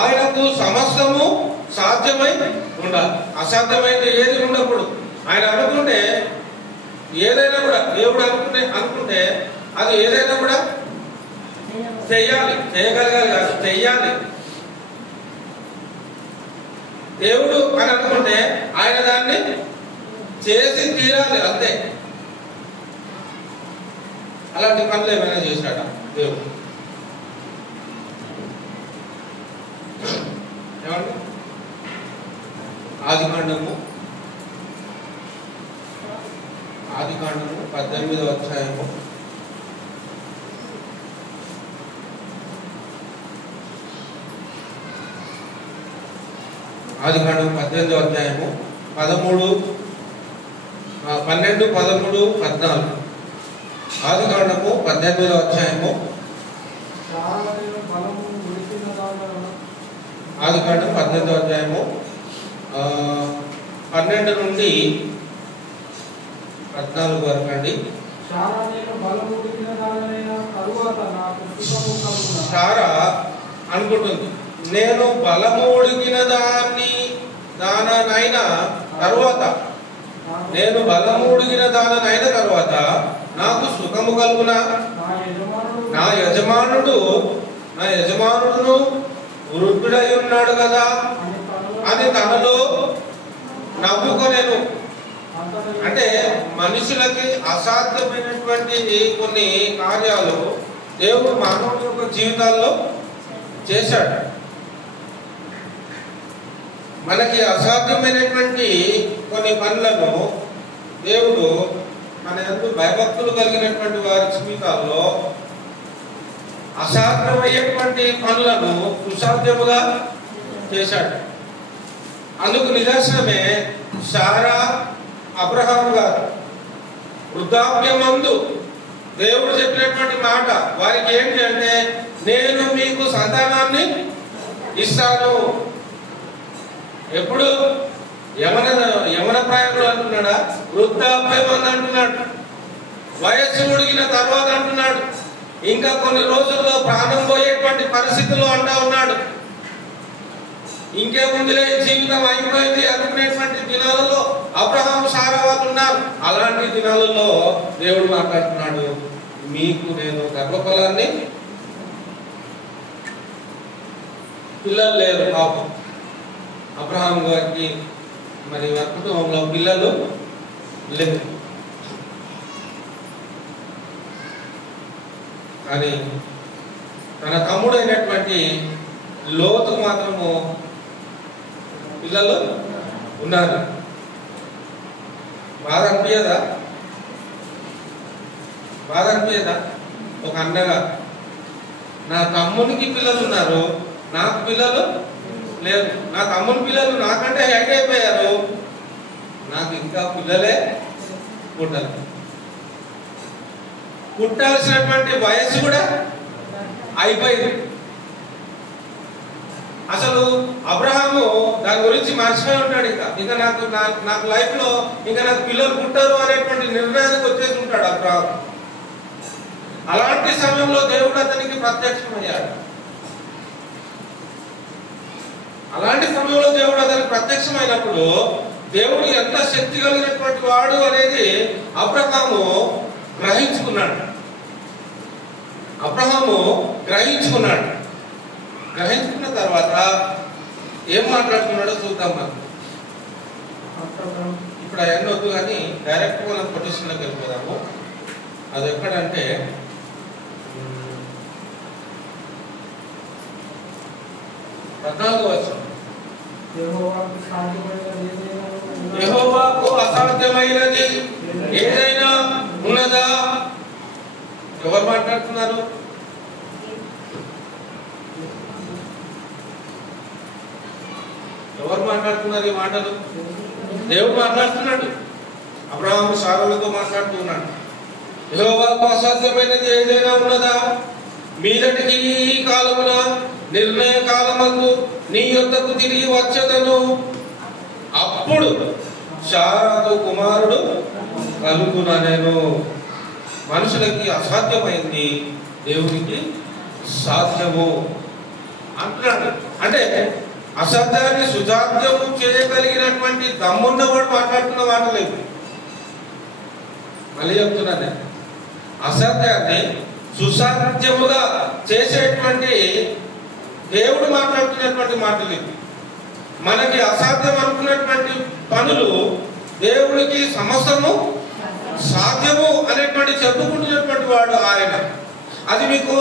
ఆయనకు సమస్తము సాధ్యమై ఉండాలి. అసాధ్యమైతే ఏది ఉండకూడదు. ఆయన అనుకుంటే ఏదైనా కూడా, దేవుడు అనుకుంటే అది ఏదైనా కూడా చెయ్యాలి, చేయగలగాలి కాదు, చెయ్యాలి. దేవుడు అని అనుకుంటే ఆయన దాన్ని చేసి తీరాలి, అంతే. అలాంటి పనులు ఏమైనా చేశాడా దేవుడు? ఏమండి? ఆదికాండము 18వ అధ్యాయము 18వ అధ్యాయము 12, 13, 14. ఆదికాండము 18వ అధ్యాయము, ఆదికాండం 18వ అధ్యాయము 12 నుండి 14 వరకు అండి. సారా అనుకుంటుంది, నేను బలము ఉడికిన దాననైనా తరువాత, నేను బలము ఉడికిన దాననైన తరువాత నాకు సుఖము కలుగునా? నా యజమానుడును వృద్ధుడై ఉన్నాడు కదా అని తనలో నవ్వుకొనేను. అంటే మనుషులకి అసాధ్యమైనటువంటి కొన్ని కార్యాలు దేవుడు మానవుని యొక్క జీవితాల్లో చేశాడు. మనకి అసాధ్యమైనటువంటి కొన్ని పనులను దేవుడు మన యందు భయభక్తులు కలిగినటువంటి వారి జీవితాల్లో అసాధ్యమయ్యేటువంటి పనులను సుసాధ్యముగా చేశాడు. అందుకు నిదర్శనమే సారా, అబ్రహాము గారు వృద్ధాప్యమందు దేవుడు చెప్పినటువంటి మాట వారికి ఏంటి అంటే, నేను మీకు సంతానాన్ని ఇస్తాను. ఎప్పుడు? యవన ప్రాయంలో అంటున్నాడా? వృద్ధాప్యమందు అంటున్నాడు. వయస్సు ఉడిగిన తర్వాత అంటున్నాడు. ఇంకా కొన్ని రోజుల్లో ప్రాణం పోయేటువంటి పరిస్థితుల్లో అంటా ఉన్నాడు. ఇంకేముందిలే, జీవితం అయిపోయింది అనుకునేటువంటి దినాలలో అబ్రహాము, సారా వాళ్ళు ఉన్నారు. అలాంటి దినాలలో దేవుడు మాట్లాడుతున్నాడు, మీకు నేను గర్భఫలాన్ని, పిల్లలు లేరు పాపం. అబ్రహాం గారికి మరి కుటుంబంలో పిల్లలు లేరు. కానీ తన తమ్ముడైనటువంటి లోతుకు మాత్రము పిల్లలు ఉన్నారు. బాధ అనిపించదా? ఒక అన్నగా నా తమ్మునికి పిల్లలు ఉన్నారు, నాకు పిల్లలు లేదు. నా తమ్ముని పిల్లలు నాకంటే హైట్ అయిపోయారు, నాకు ఇంకా పిల్లలే పుట్టాలి. పుట్టాల్సినటువంటి వయస్సు కూడా అయిపోయింది. అసలు అబ్రహాము దాని గురించి మర్చిపోయి ఉంటాడు. ఇంకా నాకు లైఫ్ లో ఇంకా నాకు పిల్లలు పుట్టారు అనేటువంటి నిర్ణయానికి వచ్చేసి ఉంటాడు అబ్రహాము. అలాంటి సమయంలో దేవుడు అతనికి ప్రత్యక్షమయ్యాడు. ప్రత్యక్షమైనప్పుడు దేవుడు ఎంత శక్తి కలిగినటువంటి వాడు అనేది అబ్రహాము గ్రహించుకున్నాడు. గ్రహించుకున్న తర్వాత ఏం మాట్లాడుతున్నాడో చూద్దాం. మనం ఇప్పుడు అవన్నీ వద్దు కానీ డైరెక్ట్ మనం కొటేషన్లోకి వెళ్ళిపోదాము. అది ఎక్కడంటే 14వ వచనం. యెహోవాకు అసాధ్యమైనది ఏదైనా ఉన్నదా? ఎవరు మాట్లాడుతున్నారు? ఈ మాటలు? దేవుడు మాట్లాడుతున్నాడు. అబ్రహాము సారాలతో మాట్లాడుతున్నాడు. యెహోవాకు అసాధ్యమైనది ఏదైనా ఉన్నదా? మీదటికి ఈ కాలమున నిర్ణయ కాలమందు నీ యొద్దకు తిరిగి వచ్చేదను. అప్పుడు శారాకు కుమారుడు కలుగునా. నేను మనుషులకి అసాధ్యమైంది దేవునికి సాధ్యము అంటున్నాడు. అంటే అసాధ్యాన్ని సుసాధ్యము చేయగలిగినటువంటి దమ్మున్నవాడు మాట్లాడుతున్న మాటలేదు. మళ్ళీ చెప్తున్నాను, అసాధ్యాన్ని సుసాధ్యముగా చేసేటువంటి దేవుడు మాట్లాడుతున్నటువంటి మాటలు ఇవి. మనకి అసాధ్యం అనుకున్నటువంటి పనులు దేవుడికి సమస్తము సాధ్యము అనేటువంటి చెప్పుకుంటున్నటువంటి వాడు ఆయన. అది మీకు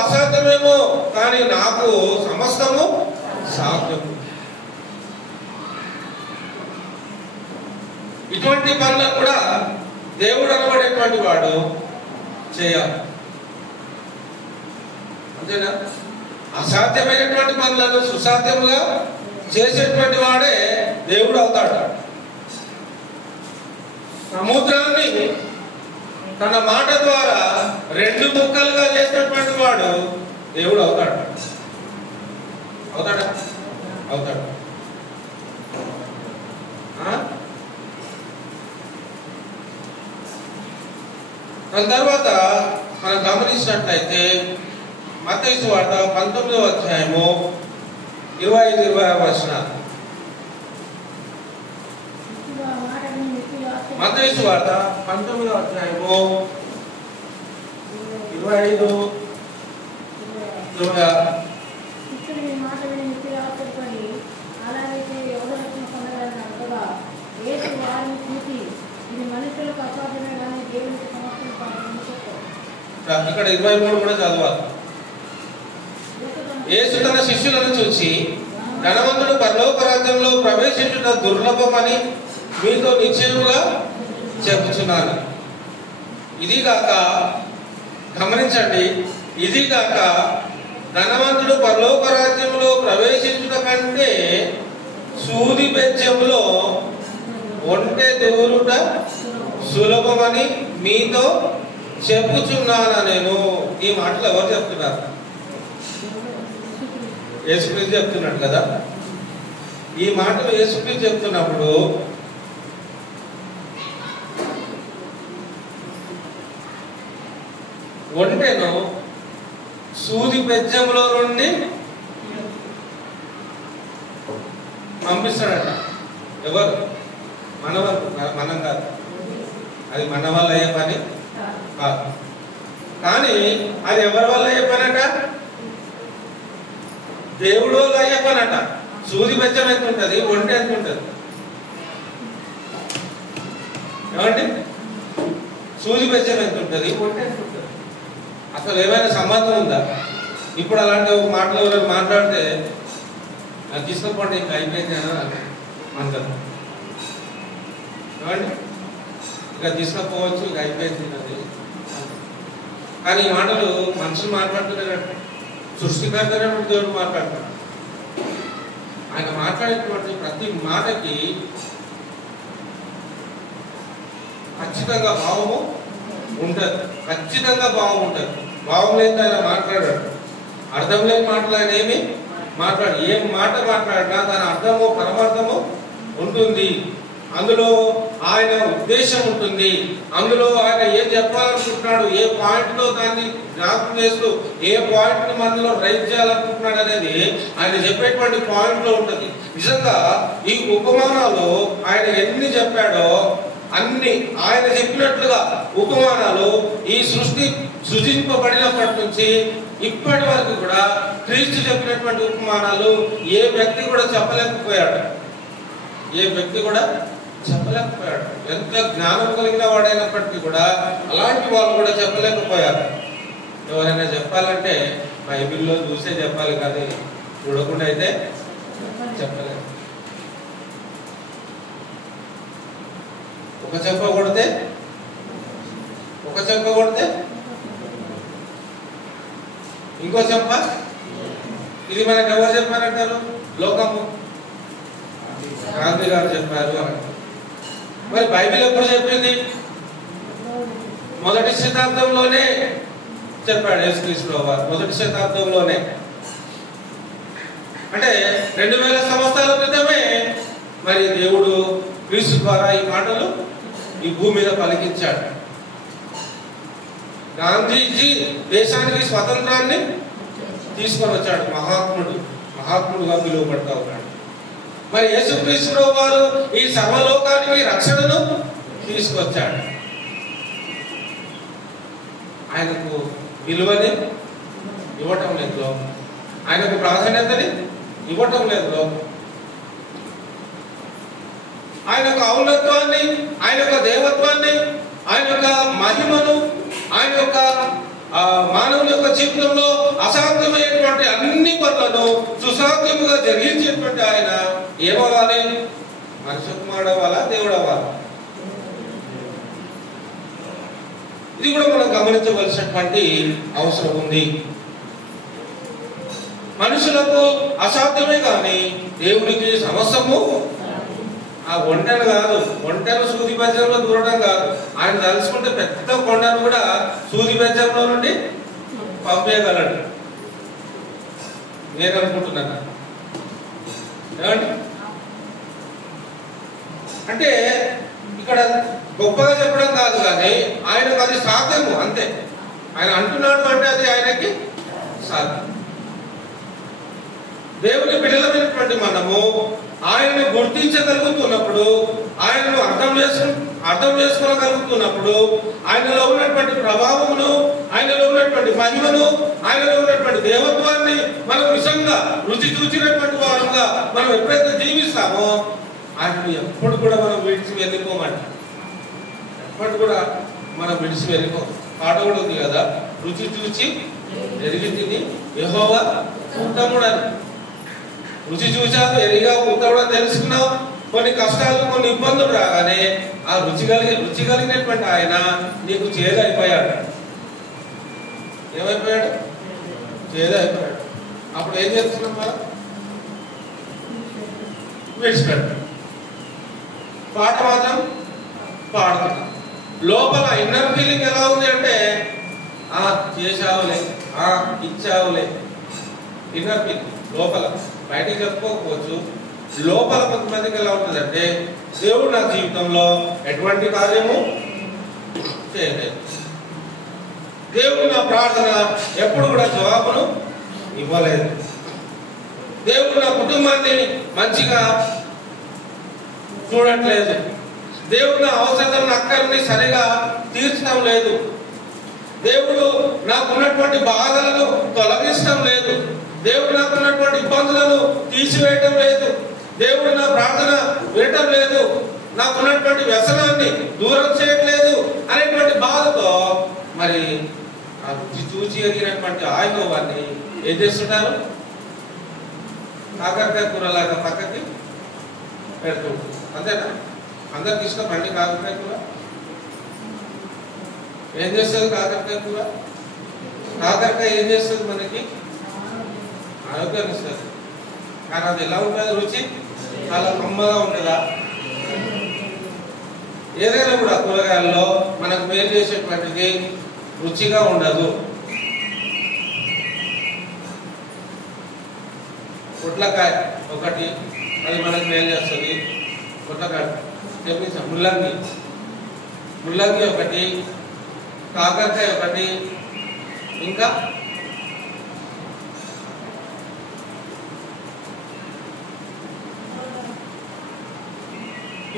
అసాధ్యమేమో కానీ నాకు సమస్తము సాధ్యము. ఇటువంటి పనులకు కూడా దేవుడు అనబడేటువంటి వాడు చేయాలి. అంతేనా? అసాధ్యమైనటువంటి పనులను సుసాధ్యముగా చేసేటువంటి వాడే దేవుడు అవుతాడు. సముద్రాన్ని తన మాట ద్వారా 2 ముక్కలుగా చేసినటువంటి వాడు దేవుడు అవుతాడు. అవుతాడా? అవుతాడు. దాని తర్వాత మనం గమనించినట్లయితే మత్తయి సువార్త 19వ అధ్యాయము 25-26 వచనాలు. మత్తయి సువార్త 19వ అధ్యాయము 25-26. ఇక్కడ 23 కూడా చదవాలి. యేసు తన శిష్యులను చూసి, ధనవంతుడు పరలోక రాజ్యంలో ప్రవేశించుట దుర్లభమని మీతో నిశ్చయముగా చెప్పుచున్నాను. ఇదిగాక గమనించండి, ఇదిగాక ధనవంతుడు పరలోక రాజ్యంలో ప్రవేశించుట కంటే సూది బెజ్జంలో ఒంటె దూరుట సులభమని మీతో చెప్పుచున్నాను నేను. ఈ మాటలు ఎవరు చెప్తున్నారు? యేసుక్రీస్తు చెప్తున్నాడు కదా. ఈ మాటలు యేసుక్రీస్తు చెప్తున్నప్పుడు ఒంటెను సూది బెజ్జంలో నుండి పంపిస్తాడట. ఎవరు? మనం కాదు. అది మన వల్ల అయ్యే పని కాదు. కానీ అది ఎవరి వల్ల అయ్యే పనట? దేవుడు వల్ల అయ్యే పనట. సూది బెజ్జం ఎంత ఉంటుంది, ఒంటె ఎంత ఉంటుంది? ఏమండి? సూది బెజ్జం ఎంత ఉంటుంది, ఒంటె ఎంత ఉంటుంది? అసలు ఏమైనా సంబంధం ఉందా? ఇప్పుడు అలాంటి మాటలు ఎవరైనా మాట్లాడితే తీసుకోండి ఇంకా అయిపోయింది అని అంటారు. ఏమండి? ఇక తీసుకపోవచ్చు, ఇక అయిపోయింది అది. కానీ ఈ మాటలు మనుషులు మాట్లాడుతున్నారు. సృష్టికర్తనే దేవుడు మాట్లాడుతున్నాడు. ఆయన మాట్లాడేటువంటి ప్రతి మాటకి ఖచ్చితంగా భావము ఉంటుంది. ఖచ్చితంగా భావం ఉంటుంది. భావం లేని ఆయన మాట్లాడాడు. అర్థం లేని మాటలు ఆయన ఏమి మాట్లాడు. ఏం మాట మాట్లాడినా దాని అర్థము పరమార్థము ఉంటుంది. అందులో ఆయన ఉద్దేశం ఉంటుంది. అందులో ఆయన ఏం చెప్పాలనుకుంటున్నాడు, ఏ పాయింట్ లో దాన్ని జ్ఞాపకం చేస్తూ ఏ పాయింట్ ని మనలో రైజ్ చేయాలనుకుంటున్నాడు అనేది ఆయన చెప్పేటువంటి పాయింట్ లో ఉంటుంది. నిజంగా ఈ ఉపమానాలు ఆయన ఎన్ని చెప్పాడో అన్ని ఆయన చెప్పినట్లుగా ఉపమానాలు ఈ సృష్టి సృజింపబడినప్పటి నుంచి ఇప్పటి వరకు కూడా క్రీస్తు చెప్పినటువంటి ఉపమానాలు ఏ వ్యక్తి కూడా చెప్పలేకపోయాడు. ఏ వ్యక్తి కూడా చెప్పలేకపోయాడు. ఎంత జ్ఞానం కలిగిన వాడైనప్పటికీ కూడా అలాంటి వాళ్ళు కూడా చెప్పలేకపోయారు. ఎవరైనా చెప్పాలంటే బైబిల్లో చూసే చెప్పాలి, కానీ చూడకుండా అయితే చెప్పలేదు. ఒక చెప్ప కొడితే ఇంకో చెప్ప. ఇది మనకు ఎవరు చెప్పారంటారు? లోకము, గాంధీ గారు చెప్పారు అని. మరి బైబిల్ ఎప్పుడు చెప్పింది? మొదటి శతాబ్దంలోనే చెప్పాడు యేసుక్రీస్తు వారు. మొదటి శతాబ్దంలోనే అంటే 2000 సంవత్సరాల క్రితమే మరి దేవుడు క్రీస్తు ద్వారా ఈ మాటలు ఈ భూమి మీద పలికించాడు. గాంధీజీ దేశానికి స్వతంత్రాన్ని తీసుకొని వచ్చాడు. మహాత్ముడుగా పిలువబడతా ఉన్నాడు. మరి యేసుక్రీస్తు వారు ఈ సర్వలోకానికి రక్షణను తీసుకొచ్చాడు. ఆయనకు విలువని ఇవ్వటం లేదు లోకం, ఆయనకు ప్రాధాన్యతని ఇవ్వటం లేదు లోకం. ఆయన యొక్క ఔన్నత్వాన్ని, ఆయన యొక్క దేవత్వాన్ని, ఆయన యొక్క మహిమను, ఆయన యొక్క మానవుని యొక్క జీవితంలో అసాధ్యమైనటువంటి అన్ని పనులను సుసాధ్యముగా జరిగించేటువంటి ఆయన ఏమవ్వాలి? మనిషి కుమారుడు అవ్వాలా, దేవుడు అవ్వాలా? ఇది కూడా మనం గమనించవలసినటువంటి అవసరం ఉంది. మనుషులకు అసాధ్యమే కానీ దేవునికి సమస్తము. ఆ ఒంటెను కాదు, ఒంటెను సూది బెజ్జంలో దూరడం కాదు. ఆయన తలుచుకుంటే పెద్ద కొండను కూడా సూది బెజ్జంలో నుండి పంపేయగలడు. నేను అనుకుంటున్నాను. ఏమండి? అంటే ఇక్కడ గొప్పగా చెప్పడం కాదు, కానీ ఆయనకు అది సాధ్యము అంతే. ఆయన అంటున్నాడు అంటే అది ఆయనకి సాధ్యం. దేవుని బిడ్డలమైనటువంటి మనము ఆయనను గుర్తించగలుగుతున్నప్పుడు, ఆయనను అర్థం చేసుకోగలుగుతున్నప్పుడు, ఆయనలో ఉన్నటువంటి ప్రభావమును, ఆయనలో ఉన్నటువంటి మహిమను, ఆయనలో ఉన్నటువంటి దేవత్వాన్ని మనం నిజంగా రుచి చూచినటువంటి వారంగా మనం ఎప్పుడైతే జీవిస్తామో ఆయనను ఎప్పుడు కూడా మనం విడిచి వెళ్ళిపోమంట. ఎప్పటి కూడా మనం విడిచి వెళ్ళిపో. పాట కూడా ఉంది కదా, రుచి చూచి ఎరిగి తిని యెహోవా ఉత్తముడు అని. రుచి చూసావు, ఎరిగా ఉత్తముడు తెలుసుకున్నావు. కొన్ని కష్టాలు, కొన్ని ఇబ్బందులు రాగానే ఆ రుచి కలిగినటువంటి ఆయన నీకు చేదైపోయాడు. ఏమైపోయాడు? చేదైపోయాడు. అప్పుడు ఏం చేస్తున్నాం మనం? విడిచిపెట్టాడు. పాట మాత్రం పాడుతున్నాం. లోపల ఇన్నర్ ఫీలింగ్ ఎలా ఉంది అంటే చేసావులే, ఇచ్చావులే. ఇన్నర్ ఫీలింగ్ లోపల, బయటికి చెప్పుకోకపోవచ్చు. లోపల కొంతమందికి ఎలా ఉంటుందంటే దేవుడు నా జీవితంలో ఎటువంటి కార్యము చేయలేదు, దేవుడు నా ప్రార్థన ఎప్పుడు కూడా జవాబును ఇవ్వలేదు, దేవుడు నా కుటుంబాన్ని మంచిగా చూడట్లేదు, దేవుడు నా అవసరం అక్కర్ని సరిగా తీర్చడం లేదు, దేవుడు నాకున్నటువంటి బాధలను తొలగించడం లేదు, దేవుడు నాకున్నటువంటి ఇబ్బందులను తీసివేయటం లేదు, దేవుడు నా ప్రార్థన వినటం లేదు, నాకున్నటువంటి వ్యసనాన్ని దూరం చేయట్లేదు అనేటువంటి బాధతో మరి ఆ రుచి చూచి ఎరిగినటువంటి ఆయుధవాన్ని ఏం చేస్తుంటారు? కాకరకాయ కూరలాగా పక్కకి పెడుతుంటారు. అంతేనా? అందరికి ఇష్టం అండి కాకరకాయ కూర. ఏం చేస్తుంది కాకరకాయ కూర? కాకరకాయ ఏం చేస్తుంది? మనకి ఆరోగ్యాన్ని ఇస్తుంది. కానీ అది ఎలా ఉంటుంది? రుచి చాలా కమ్మగా ఉంటుందా? ఏదైనా కూడా కూరగాయల్లో మనకు మేలు చేసేటువంటిది రుచిగా ఉండదు. పొట్లకాయ ఒకటి, అది మనకు మేలు చేస్తుంది. పొట్లకాయ తెప్పించాం. ముల్లంగి ఒకటి, కాకరకాయ ఒకటి, ఇంకా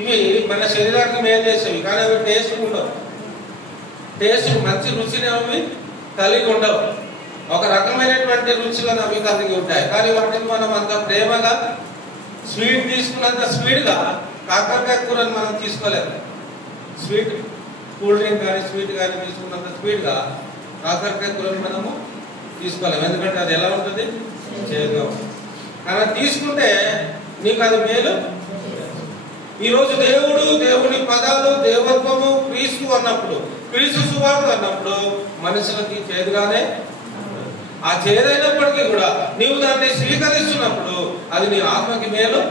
ఇవి మన శరీరానికి మేలు చేసేవి, కానీ అవి టేస్ట్ ఉండవు. టేస్ట్ మంచి రుచిని అవి కలిగి ఉండవు. ఒక రకమైనటువంటి రుచులను అవి కలిగి ఉంటాయి, కానీ వాటిని మనం అంత ప్రేమగా స్వీట్ తీసుకున్నంత స్వీట్గా కాకరకాయ కూరని మనం తీసుకోలేము. స్వీట్ కూల్ డ్రింక్ కానీ స్వీట్ కానీ తీసుకున్నంత స్వీట్గా కాకరకాయ కూరని మనము తీసుకోలేము. ఎందుకంటే అది ఎలా ఉంటుంది, చేదుగా ఉంటుంది. కానీ తీసుకుంటే నీకు అది మేలు. ఈరోజు దేవుడు, దేవుని పదాలు, దేవత్వము, క్రీస్తు అన్నప్పుడు, క్రీస్తు సువార్త అన్నప్పుడు మనుషులకి చేదుగానే, ఆ చేదైనప్పటికీ కూడా నీవు దాన్ని స్వీకరిస్తున్నప్పుడు అది నీ ఆత్మకి మేలు.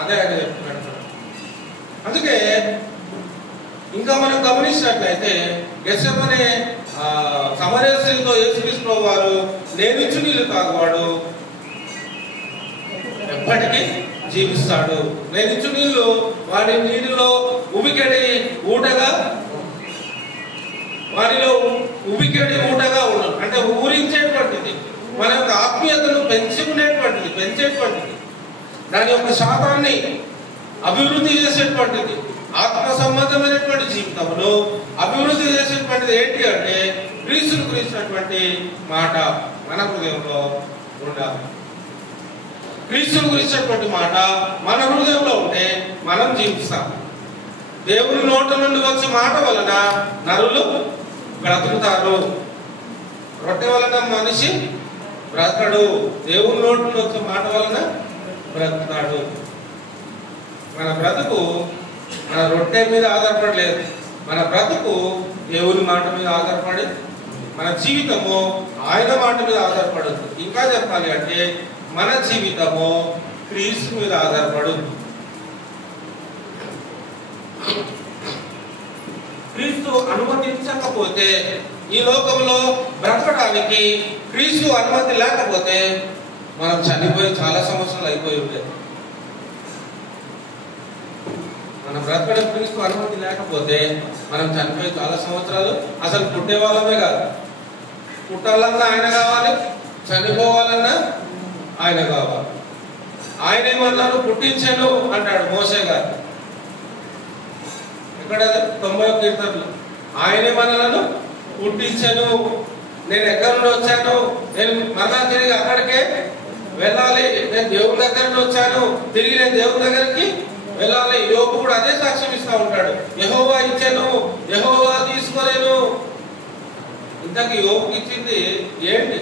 అదే ఆయన చెప్తున్నాడు. అందుకే ఇంకా మనం గమనించినట్లయితే గెత్సెమనే సమరయ స్త్రీతో యేసుక్రీస్తు వారు నేనిచ్చు నీళ్లు తాగువాడు ఎప్పటికీ జీవిస్తాడు. నేనిచ్చు నీళ్లు వాడి నీటిలో ఉబికెడి ఊటగా, వాడిలో ఉబికెడి ఊటగా ఉన్నాడు. అంటే ఊరించేటువంటిది, మన యొక్క ఆత్మీయతను పెంచేటువంటిది, దాని యొక్క శాతాన్ని అభివృద్ధి చేసేటువంటిది, ఆత్మ సంబంధమైనటువంటి జీవితంలో అభివృద్ధి చేసేటువంటిది ఏంటి అంటే క్రీస్తును గురించినటువంటి మాట మన హృదయంలో ఉండాలి. క్రీస్తును గురించినటువంటి మాట మన హృదయంలో ఉంటే మనం జీవిస్తాం. దేవుని నోట నుండి వచ్చే మాట వలన నరులు బ్రతుకుతారు. రొట్టె వలన మనిషి బ్రతకడు, దేవుని నోటి నుండి వచ్చే మాట వలన బ్రతుకుతాడు. మన బ్రతుకు మన రొట్టె మీద ఆధారపడలేదు, మన బ్రతుకు దేవుని మాట మీద ఆధారపడి, మన జీవితము ఆయన మాట మీద ఆధారపడదు. ఇంకా చెప్పాలి అంటే మన జీవితము క్రీస్తు మీద ఆధారపడు. క్రీస్తు అనుమతించకపోతే, ఈ లోకంలో బ్రతకడానికి క్రీస్తు అనుమతి లేకపోతే మనం చనిపోయి చాలా సంవత్సరాలు అయిపోయి ఉండేది. మన బ్రతకడం క్రీస్తు అనుమతి లేకపోతే మనం చనిపోయి చాలా సంవత్సరాలు అసలు పుట్టే వాళ్ళమే కాదు. పుట్టాలన్నా ఆయన కావాలి, చనిపోవాలన్నా ఆయన కావాలి. ఆయన ఏమన్నాను, పుట్టించాను అంటాడు మోసే గారు. ఇక్కడ 90 కీర్తనలు ఆయన ఏమన్నాను, పుట్టించాను, నేను ఎక్కడి నుండి వచ్చాను, నేను మరలా తిరిగి అక్కడికే వెళ్ళాలి, నేను దేవుని దగ్గర నుండి వచ్చాను, తిరిగి నేను దేవుని దగ్గరికి వెళ్ళాలి. యోబు కూడా అదే సాక్ష్యం ఇస్తా ఉంటాడు. యెహోవా ఇచ్చాను, యెహోవా తీసుకోలేను. ఇంతకీ యోబుకి ఇచ్చింది ఏంటి?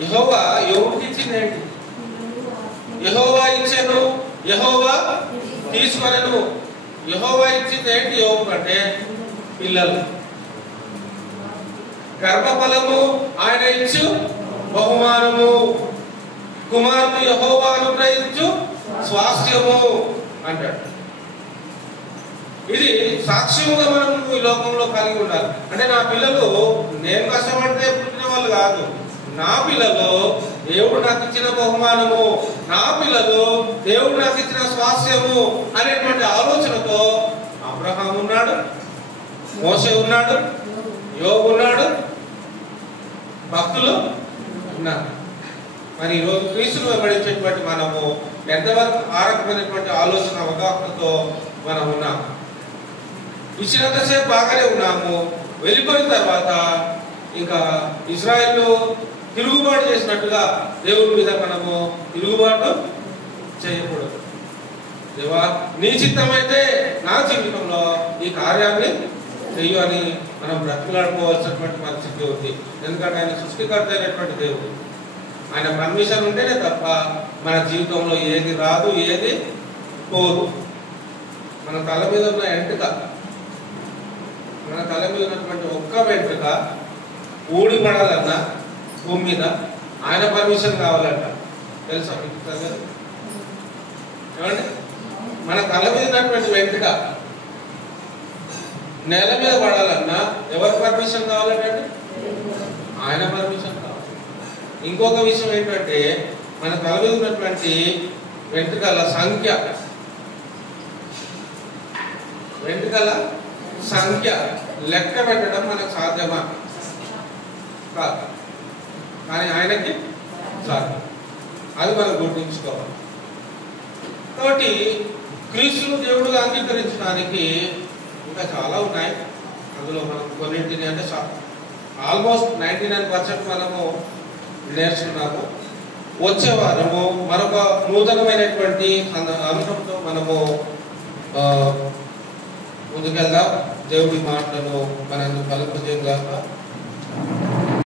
యెహోవా యోబుకి ఇచ్చింది ఏంటి? యెహోవా ఇచ్చాను, యెహోవా తీసుకోలేను. యెహోవా ఇచ్చింది ఏంటి యోబు అంటే? పిల్లలు, గర్భఫలము ఆయన ఇచ్చు బహుమానము, కుమారుడు యెహోవా అనుగ్రహించు స్వాస్థ్యము అంటాడు. ఇది సాక్ష్యముగా మనం ఈ లోకంలో కలిగి ఉండాలి. అంటే నా పిల్లలు నేను కష్టపడితే పుట్టిన వాళ్ళు కాదు, నా పిల్లలు దేవుడు నాకు ఇచ్చిన బహుమానము, నా పిల్లలు దేవుడు నాకు ఇచ్చిన స్వాస్థ్యము అనేటువంటి ఆలోచనతో అబ్రహాం ఉన్నాడు, మోసే ఉన్నాడు, యోబు ఉన్నాడు, భక్తులు ఉన్నారు. మరి ఈరోజు క్రీస్తును వెంబడించేటువంటి మనము ఎంతవరకు ఆ రకమైనటువంటి ఆలోచన అవగాహనతో మనం ఉన్నాము? ఇచ్చినంతసేపు బాగానే ఉన్నాము, వెళ్ళిపోయిన తర్వాత ఇంకా ఇజ్రాయేలు తిరుగుబాటు చేసినట్టుగా దేవుని మీద మనము తిరుగుబాటు చేయకూడదు. దేవా నీ చిత్తమైతే నా జీవితంలో ఈ కార్యాన్ని చెయ్యు అని మనం బ్రతిలాడుకోవాల్సినటువంటి పరిస్థితి ఉంది. ఎందుకంటే ఆయన సృష్టికర్త అయినటువంటి దేవుడు, ఆయన పర్మిషన్ ఉంటేనే తప్ప మన జీవితంలో ఏది రాదు, ఏది పోదు. మన తల మీద ఉన్న వెంట్రుక, మన తల మీద ఉన్నటువంటి ఒక్క వెంట్రుక ఊడిపడాలన్నా భూమి మీద ఆయన పర్మిషన్ కావాలంట. తెలుసా మీకు? ఏమండి, మన తల మీద ఉన్నటువంటి వెంట్రుక నేల మీద పడాలన్నా ఎవరి పర్మిషన్ కావాలంటే? ఆయన పర్మిషన్ కావాలి. ఇంకొక విషయం ఏంటంటే మన తల మీద ఉన్నటువంటి వెంట్రుకల సంఖ్య లెక్క పెట్టడం మనకు సాధ్యమా? కాదు, కానీ ఆయనకి సాధ్యం. అది మనం గుర్తుంచుకోవాలి. కాబట్టి క్రీస్తును దేవుడుగా అంగీకరించడానికి ఇంకా చాలా ఉన్నాయి. అందులో మనం కొన్నింటిని అంటే ఆల్మోస్ట్ 99% మనము నేర్చుకున్నాము. వచ్చే వారము మరొక నూతనమైనటువంటి అంశంతో మనము ముందుకెళ్దాం. దేవుడి మాటలను మనం పలుకుజేయగా